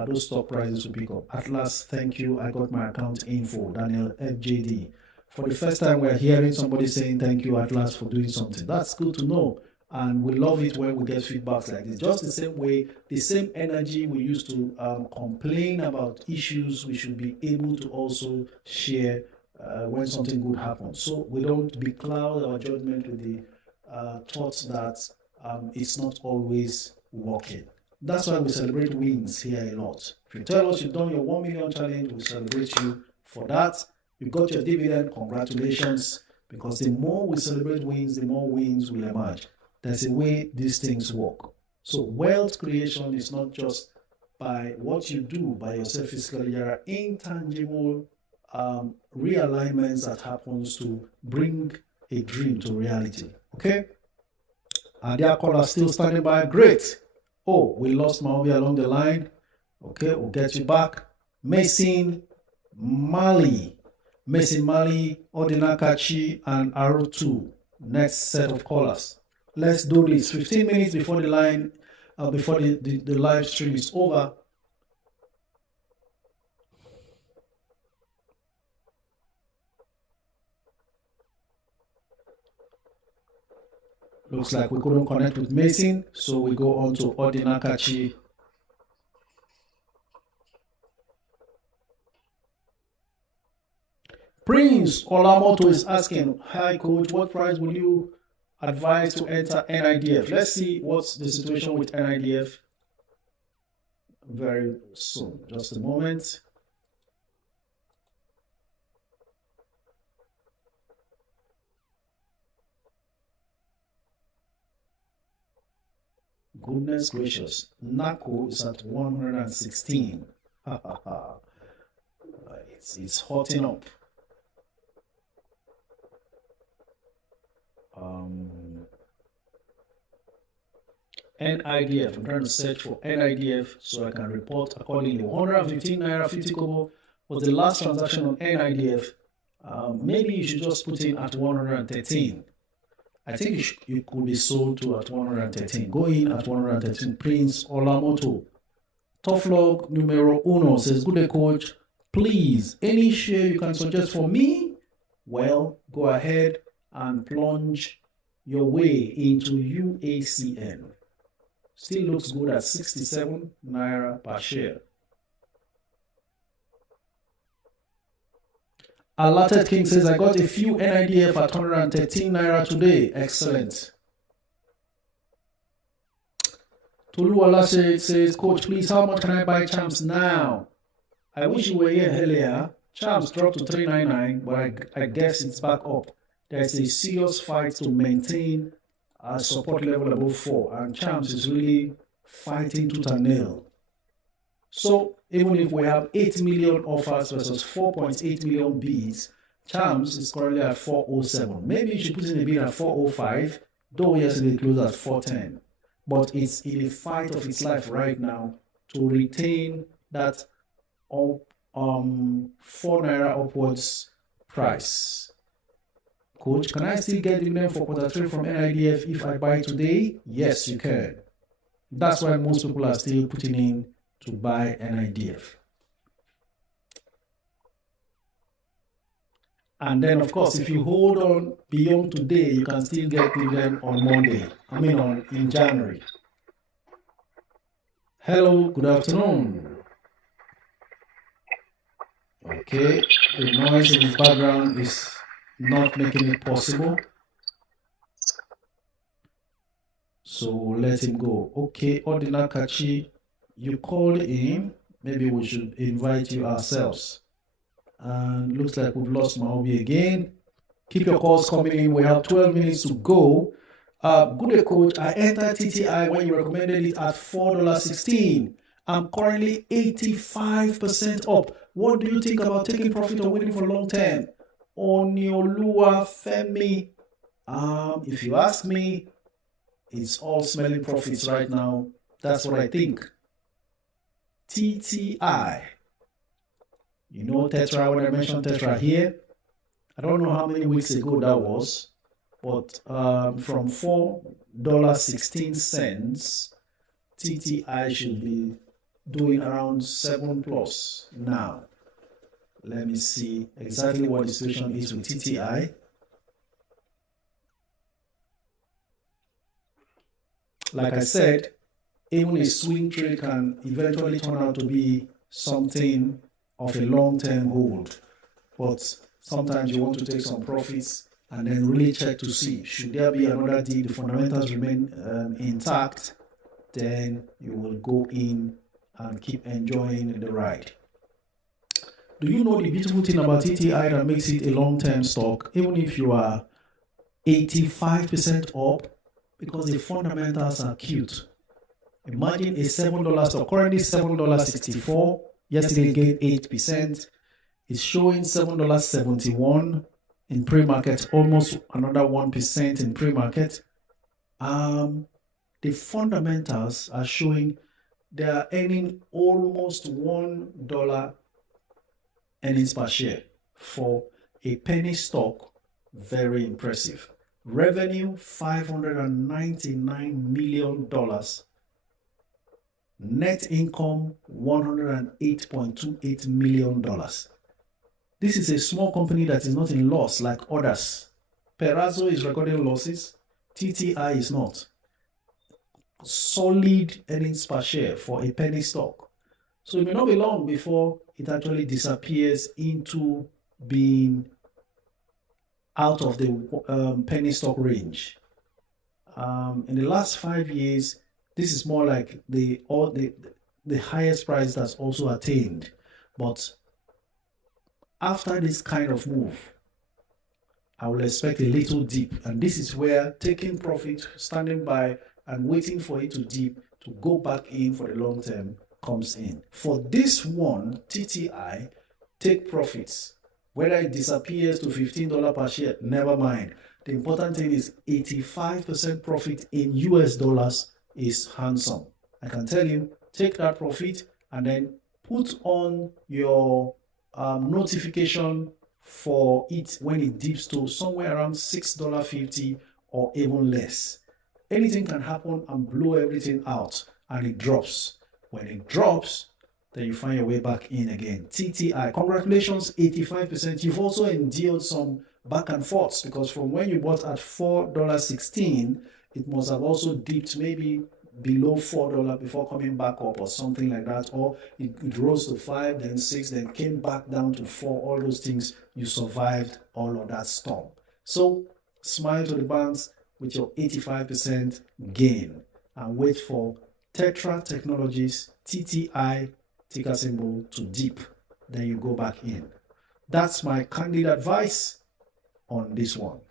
those stock prices will pick up. Atlas, thank you. I got my account info, Daniel FJD. For the first time, we're hearing somebody saying thank you, Atlas, for doing something. That's good to know. And we love it when we get feedbacks like this. Just the same way, the same energy we used to complain about issues, we should be able to also share when something good happens. So we don't becloud our judgment with the thoughts that it's not always working. That's why we celebrate wins here a lot. If you tell us you've done your 1 million challenge, we celebrate you for that. You got your dividend, congratulations. Because the more we celebrate wins, the more wins will emerge. There's a way these things work. So wealth creation is not just by what you do by yourself physically. There are intangible realignments that happens to bring a dream to reality. Okay? And their caller still standing by. Great. Oh, we lost Maobi along the line. Okay, we'll get you back. Mason Mali, Odinakachi, and Aro2. Next set of callers. Let's do this. 15 minutes before the line, before the live stream is over. Looks like we couldn't connect with Mason, so we go on to Odinakachi. Prince Olamoto is asking, hi coach, what price would you advise to enter NIDF? Let's see what's the situation with NIDF very soon. Just a moment. Goodness gracious. NACO is at 116. It's hotting up. NIDF. I'm trying to search for NIDF so I can report accordingly. 115 naira 50 kobo was the last transaction on NIDF. Maybe you should just put in at 113. I think it could be sold to at 113. Go in at 113. Prince Olamoto. Tough log numero uno says, good day, coach. Please, any share you can suggest for me? Well, go ahead and plunge your way into UACN. Still looks good at 67 naira per share. Alerted King says, I got a few NIDF at 113 naira today. Excellent. Toluwala says, Coach, please, how much can I buy Champs now? I wish you were here earlier. Champs dropped to 399, but I guess it's back up. There's a serious fight to maintain a support level above 4, and Champs is really fighting tooth and nail. So even if we have 8 million offers versus 4.8 million bids, Champs is currently at 407. Maybe you should put in a bid at 405, though yesterday it closed at 410. But it's in a fight of its life right now to retain that 4 naira upwards price. Coach, can I still get dividend for Q3 from NIDF if I buy today? Yes, you can. That's why most people are still putting in to buy NIDF. And then, of course, if you hold on beyond today, you can still get dividend on Monday. In January. Hello, good afternoon. Okay, the noise in the background is not making it possible. So let him go. Okay, Ordina Kachi, you called in. Maybe we should invite you ourselves. And looks like we've lost Maobi again. Keep your calls coming in. We have 12 minutes to go. Good day, coach. I entered TTI when you recommended it at $4.16. I'm currently 85% up. What do you think about taking profit or waiting for long term? Oniolua Femi. If you ask me, it's all smelling profits right now. That's what I think. TTI. You know Tetra, when I mentioned Tetra here, I don't know how many weeks ago that was, but from $4.16, TTI should be doing around 7+ now. Let me see exactly what the situation is with TTI. Like I said, even a swing trade can eventually turn out to be something of a long-term hold. But sometimes you want to take some profits and then really check to see, should there be another deal, the fundamentals remain intact, then you will go in and keep enjoying the ride. Do you know the beautiful thing about TTI that makes it a long-term stock, even if you are 85% up, because the fundamentals are cute. Imagine a $7 stock, currently $7.64, yesterday gained 8%. It's showing $7.71 in pre-market, almost another 1% in pre-market. The fundamentals are showing they are earning almost $1 earnings per share for a penny stock. Very impressive. Revenue $599 million. Net income $108.28 million. This is a small company that is not in loss like others. Perazo is recording losses. TTI is not. Solid earnings per share for a penny stock. So it may not be long before it actually disappears into being out of the penny stock range. In the last 5 years, this is more like the highest price that's also attained. But after this kind of move, I will expect a little dip. And this is where taking profit, standing by and waiting for it to dip to go back in for the long term comes in. For this one, TTI, take profits. Whether it disappears to $15 per share, never mind. The important thing is 85% profit in US dollars is handsome. I can tell you, take that profit and then put on your notification for it when it dips to somewhere around $6.50 or even less. Anything can happen and blow everything out, and it drops. When it drops, then you find your way back in again. TTI, congratulations, 85%. You've also endured some back and forths, because from when you bought at $4.16, it must have also dipped maybe below $4 before coming back up or something like that, or it rose to 5, then 6, then came back down to 4. All those things, you survived all of that storm. So smile to the banks with your 85% gain and wait for Tetra Technologies, TTI, ticker symbol, to dip. Then you go back in. That's my candid advice on this one.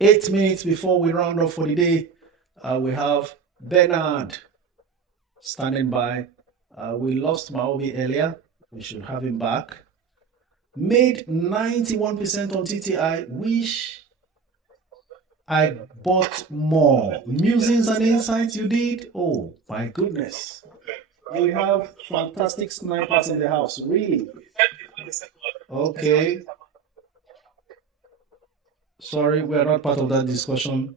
8 minutes before we round off for the day, we have Bernard standing by. We lost Maobi earlier. We should have him back. Made 91% on TTI. Wish I bought more. Musings and insights you did? Oh my goodness. We have fantastic snipers in the house. Really? Okay. Sorry, we are not part of that discussion.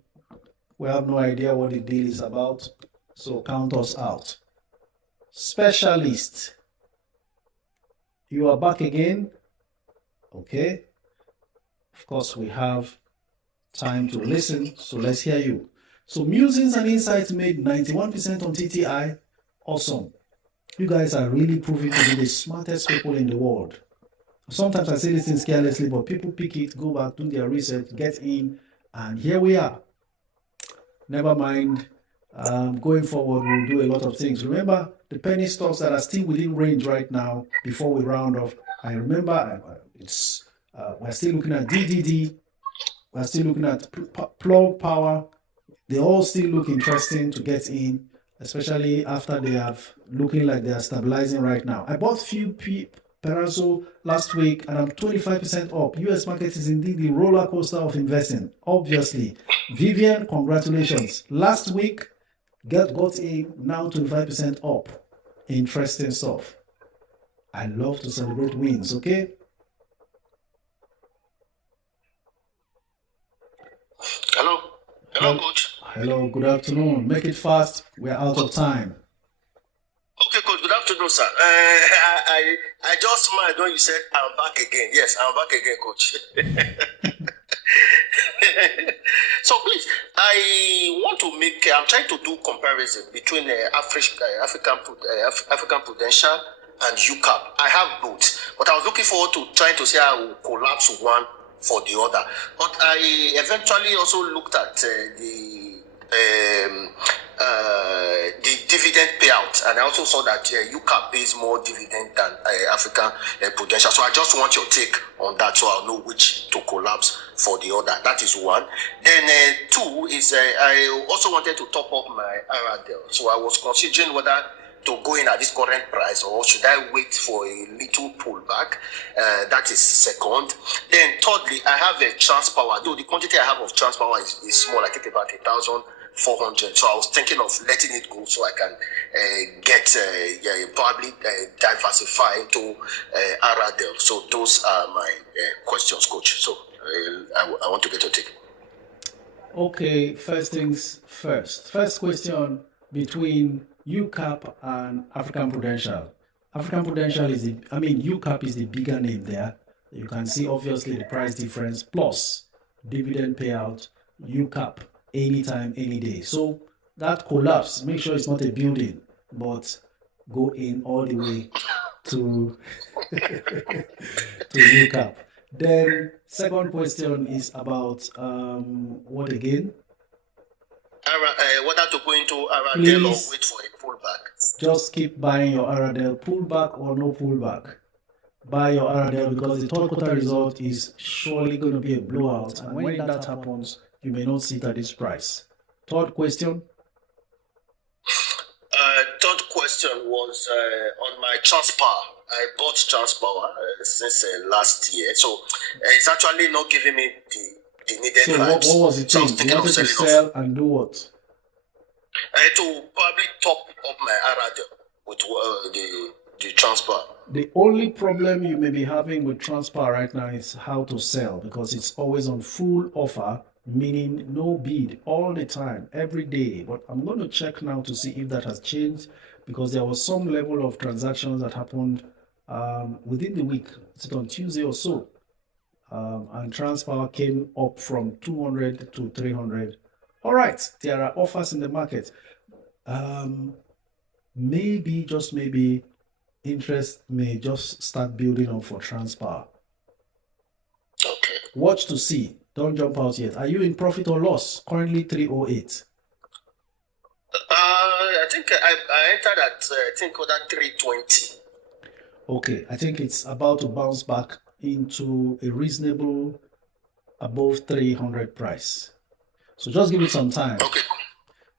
We have no idea what the deal is about, so count us out. Specialist, you are back again. Okay. Of course, we have time to listen, so let's hear you. So Musings and Insights made 91% on TTI. Awesome. You guys are really proving to be the smartest people in the world. Sometimes I say these things carelessly, but people pick it, go back, do their research, get in, and here we are. Never mind, going forward, we'll do a lot of things. Remember the penny stocks that are still within range right now before we round off. I remember we're still looking at DDD, we're still looking at Plug Power. They all still look interesting to get in, especially after they have looking like they are stabilizing right now. I bought few Paso last week and I'm 25% up. US market is indeed the roller coaster of investing. Obviously, Vivian, congratulations. Last week, got in, now 25% up. Interesting stuff. I love to celebrate wins, okay? Hello, coach. Hello, good afternoon. Make it fast. We're out of time. Okay, coach. Good afternoon, sir. I just smiled when you said I'm back again. Yes, I'm back again, coach. So please, I'm trying to do comparison between African Prudential and UCAP. I have both, but I was looking forward to trying to see how I will collapse one for the other. But I eventually also looked at the dividend payout, and I also saw that UCAP pays more dividend than African Prudential. So I just want your take on that, so I'll know which to collapse for the other. That is one. Then two is I also wanted to top up my RRDL. So I was considering whether to go in at this current price or should I wait for a little pullback. That is second. Then thirdly, I have a Transpower. Though the quantity I have of Transpower is small, I think about 1,400. So I was thinking of letting it go so I can probably diversify into RRDL. So those are my questions, coach. So I want to get your take. Okay, first things first. First question between UCAP and African Prudential. African Prudential is UCAP is the bigger name there. You can see obviously the price difference plus dividend payout, UCAP anytime, any day. So that collapse, make sure it's not a building, but go in all the way to UCAP. Then second question is about what again? Whether to go into RRDL or wait for a pullback. Just keep buying your RRDL, pullback or no pullback. Buy your RRDL because the third quarter result is surely going to be a blowout, and when that happens, you may not see it at this price. Third question. Third question was on my Transpower. I bought Transpower since last year, so it's actually not giving me the needed So vibes. what was the So I was thing? thinking You of wanted to selling sell off. and do what? To probably top up my RRD with the Transpower. The only problem you may be having with Transpower right now is how to sell, because it's always on full offer, meaning no bid all the time, every day. But I'm going to check now to see if that has changed, because there was some level of transactions that happened within the week. It's on Tuesday or so. And Transpower came up from 200 to 300. All right, there are offers in the market. Maybe, just maybe, interest may just start building up for Transpower. Okay. Watch to see. Don't jump out yet. Are you in profit or loss? Currently 308. I think I entered at I think that 320. Okay, I think it's about to bounce back into a reasonable above 300 price. So just give it some time. Okay.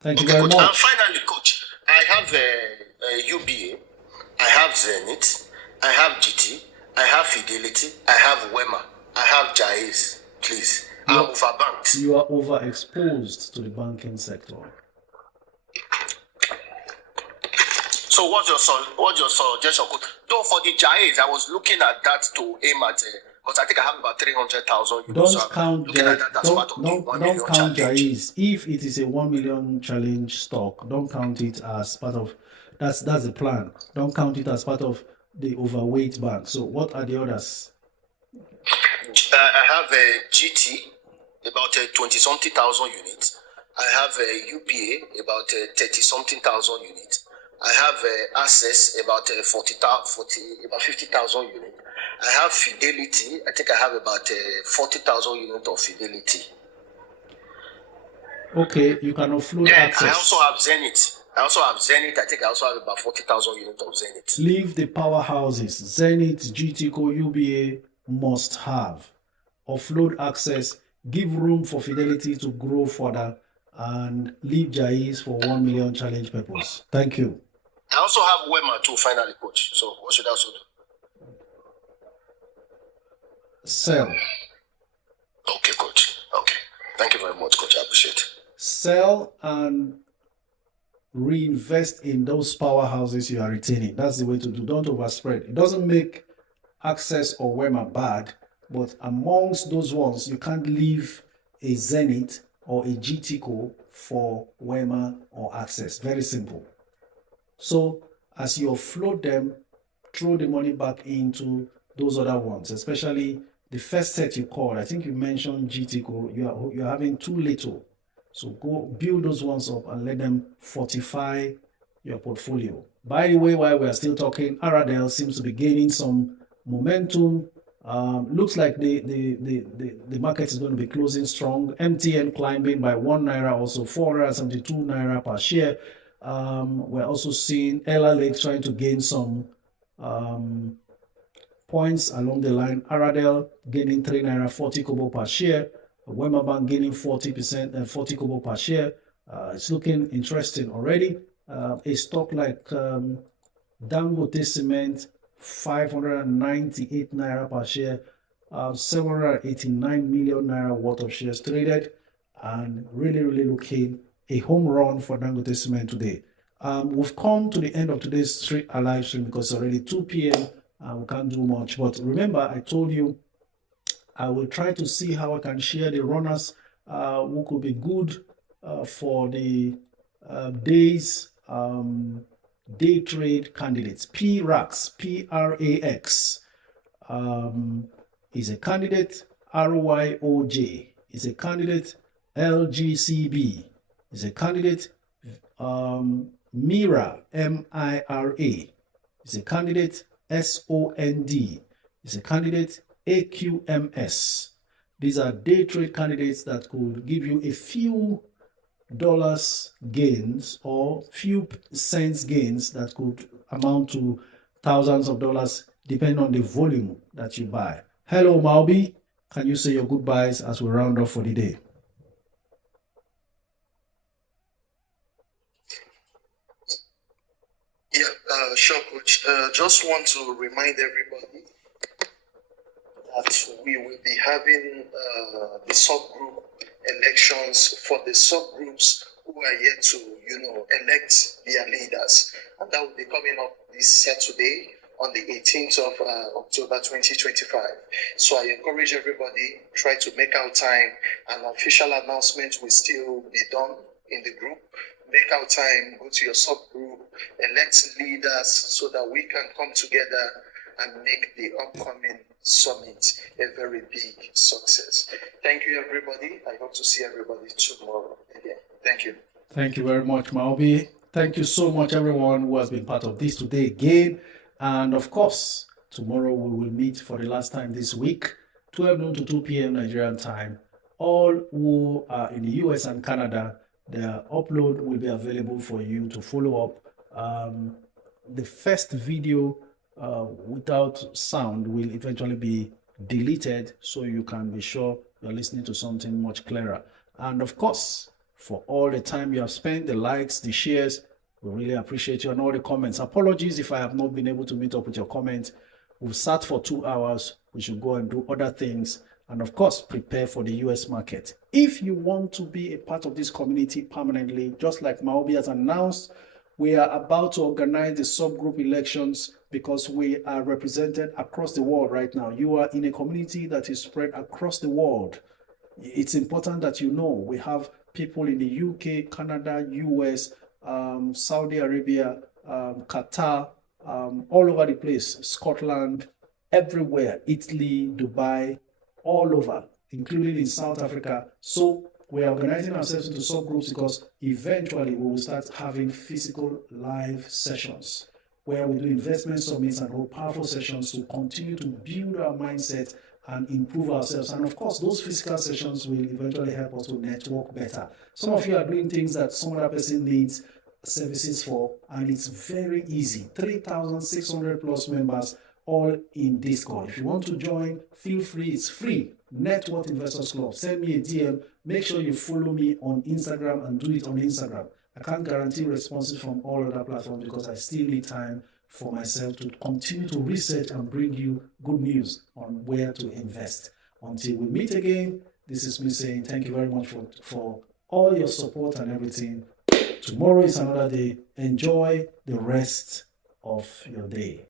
Thank you Okay, very coach. And much. finally, coach, I have UBA, I have Zenith, I have GT, I have Fidelity, I have Wema, I have Jais. Please, I'm overbanked. You are overexposed to the banking sector. So what's your suggestion, coach? Though for the Jais, I was looking at that to aim at because I think I have about 300,000. Don't count Jais. If it is a 1 million challenge stock, don't count it as part of that's the plan. Don't count it as part of the overweight bank. So what are the others? I have a GT about 20-something thousand units. I have a UBA about 30-something thousand units. I have Access about 50,000 units. I have Fidelity. I think I have about 40,000 units of Fidelity. Okay, you can offload Yeah, Access. I also have Zenith. I think I also have about 40,000 units of Zenith. Leave the powerhouses. Zenith, GTCO, UBA must have. Offload Access. Give room for Fidelity to grow further, and leave Jais for 1 million challenge purpose. Thank you. I also have Wema too, finally, coach. So what should I also do? Sell. Okay, coach. Okay. Thank you very much, coach. I appreciate it. Sell and reinvest in those powerhouses you are retaining. That's the way to do. Don't overspread. It doesn't make Access or Wema bad, but amongst those ones, you can't leave a Zenith or a GTCO for Wema or Access. Very simple. So as you offload them, throw the money back into those other ones, especially the first set you called. I think you mentioned GTCO. You're having too little. So go build those ones up and let them fortify your portfolio. By the way, while we're still talking, RRDL seems to be gaining some momentum. Looks like the market is going to be closing strong. MTN climbing by 1 naira, also 472 naira per share. We're also seeing Ella Lake trying to gain some points along the line. RRDL gaining 3 naira 40 kobo per share. Wema Bank gaining 40% and 40 kobo per share. It's looking interesting already. A stock like Dangote Cement, 598 naira per share, 789 million naira worth of shares traded, and really looking a home run for Dangote Cement today. We've come to the end of today's live stream because it's already 2 p.m. and we can't do much. But remember, I told you I will try to see how I can share the runners who could be good for the day's day trade candidates. PRAX, PRAX is a candidate. RYOJ is a candidate. LGCB is a candidate. MIRA, MIRA is a candidate. SOND is a candidate. AQMS. These are day trade candidates that could give you a few dollars gains or few cents gains that could amount to thousands of dollars depending on the volume that you buy. Hello, Maubi. Can you say your goodbyes as we round off for the day? Sure, Coach. Just want to remind everybody that we will be having the subgroup elections for the subgroups who are yet to, elect their leaders. And that will be coming up this Saturday on the 18th of October 2025. So I encourage everybody, try to make out time. An official announcement will still be done in the group. Make out time, go to your subgroup, elect leaders so that we can come together and make the upcoming summit a very big success. Thank you, everybody. I hope to see everybody tomorrow again. Thank you. Thank you very much, Maobi. Thank you so much, everyone who has been part of this today again. And of course, tomorrow we will meet for the last time this week, 12 noon to 2 p.m. Nigerian time. All who are in the US and Canada, the upload will be available for you to follow up. The first video without sound will eventually be deleted, so you can be sure you're listening to something much clearer. And of course, for all the time you have spent, the likes, the shares, we really appreciate you, and all the comments. Apologies if I have not been able to meet up with your comments. We've sat for 2 hours. We should go and do other things. And of course, prepare for the US market. If you want to be a part of this community permanently, just like Maobi has announced, we are about to organize the subgroup elections because we are represented across the world right now. You are in a community that is spread across the world. It's important that you know we have people in the UK, Canada, US, Saudi Arabia, Qatar, all over the place, Scotland, everywhere, Italy, Dubai, all over, including in South Africa. So we are organizing ourselves into subgroups because eventually we will start having physical live sessions where we do investment summits and hold powerful sessions to continue to build our mindset and improve ourselves. And of course, those physical sessions will eventually help us to network better. Some of you are doing things that some other person needs services for, and it's very easy. 3,600 plus members, all in Discord. If you want to join, feel free. It's free. Network Investors Club. Send me a DM. Make sure you follow me on Instagram and do it on Instagram. I can't guarantee responses from all other platforms because I still need time for myself to continue to research and bring you good news on where to invest. Until we meet again, this is me saying thank you very much for all your support and everything. Tomorrow is another day. Enjoy the rest of your day.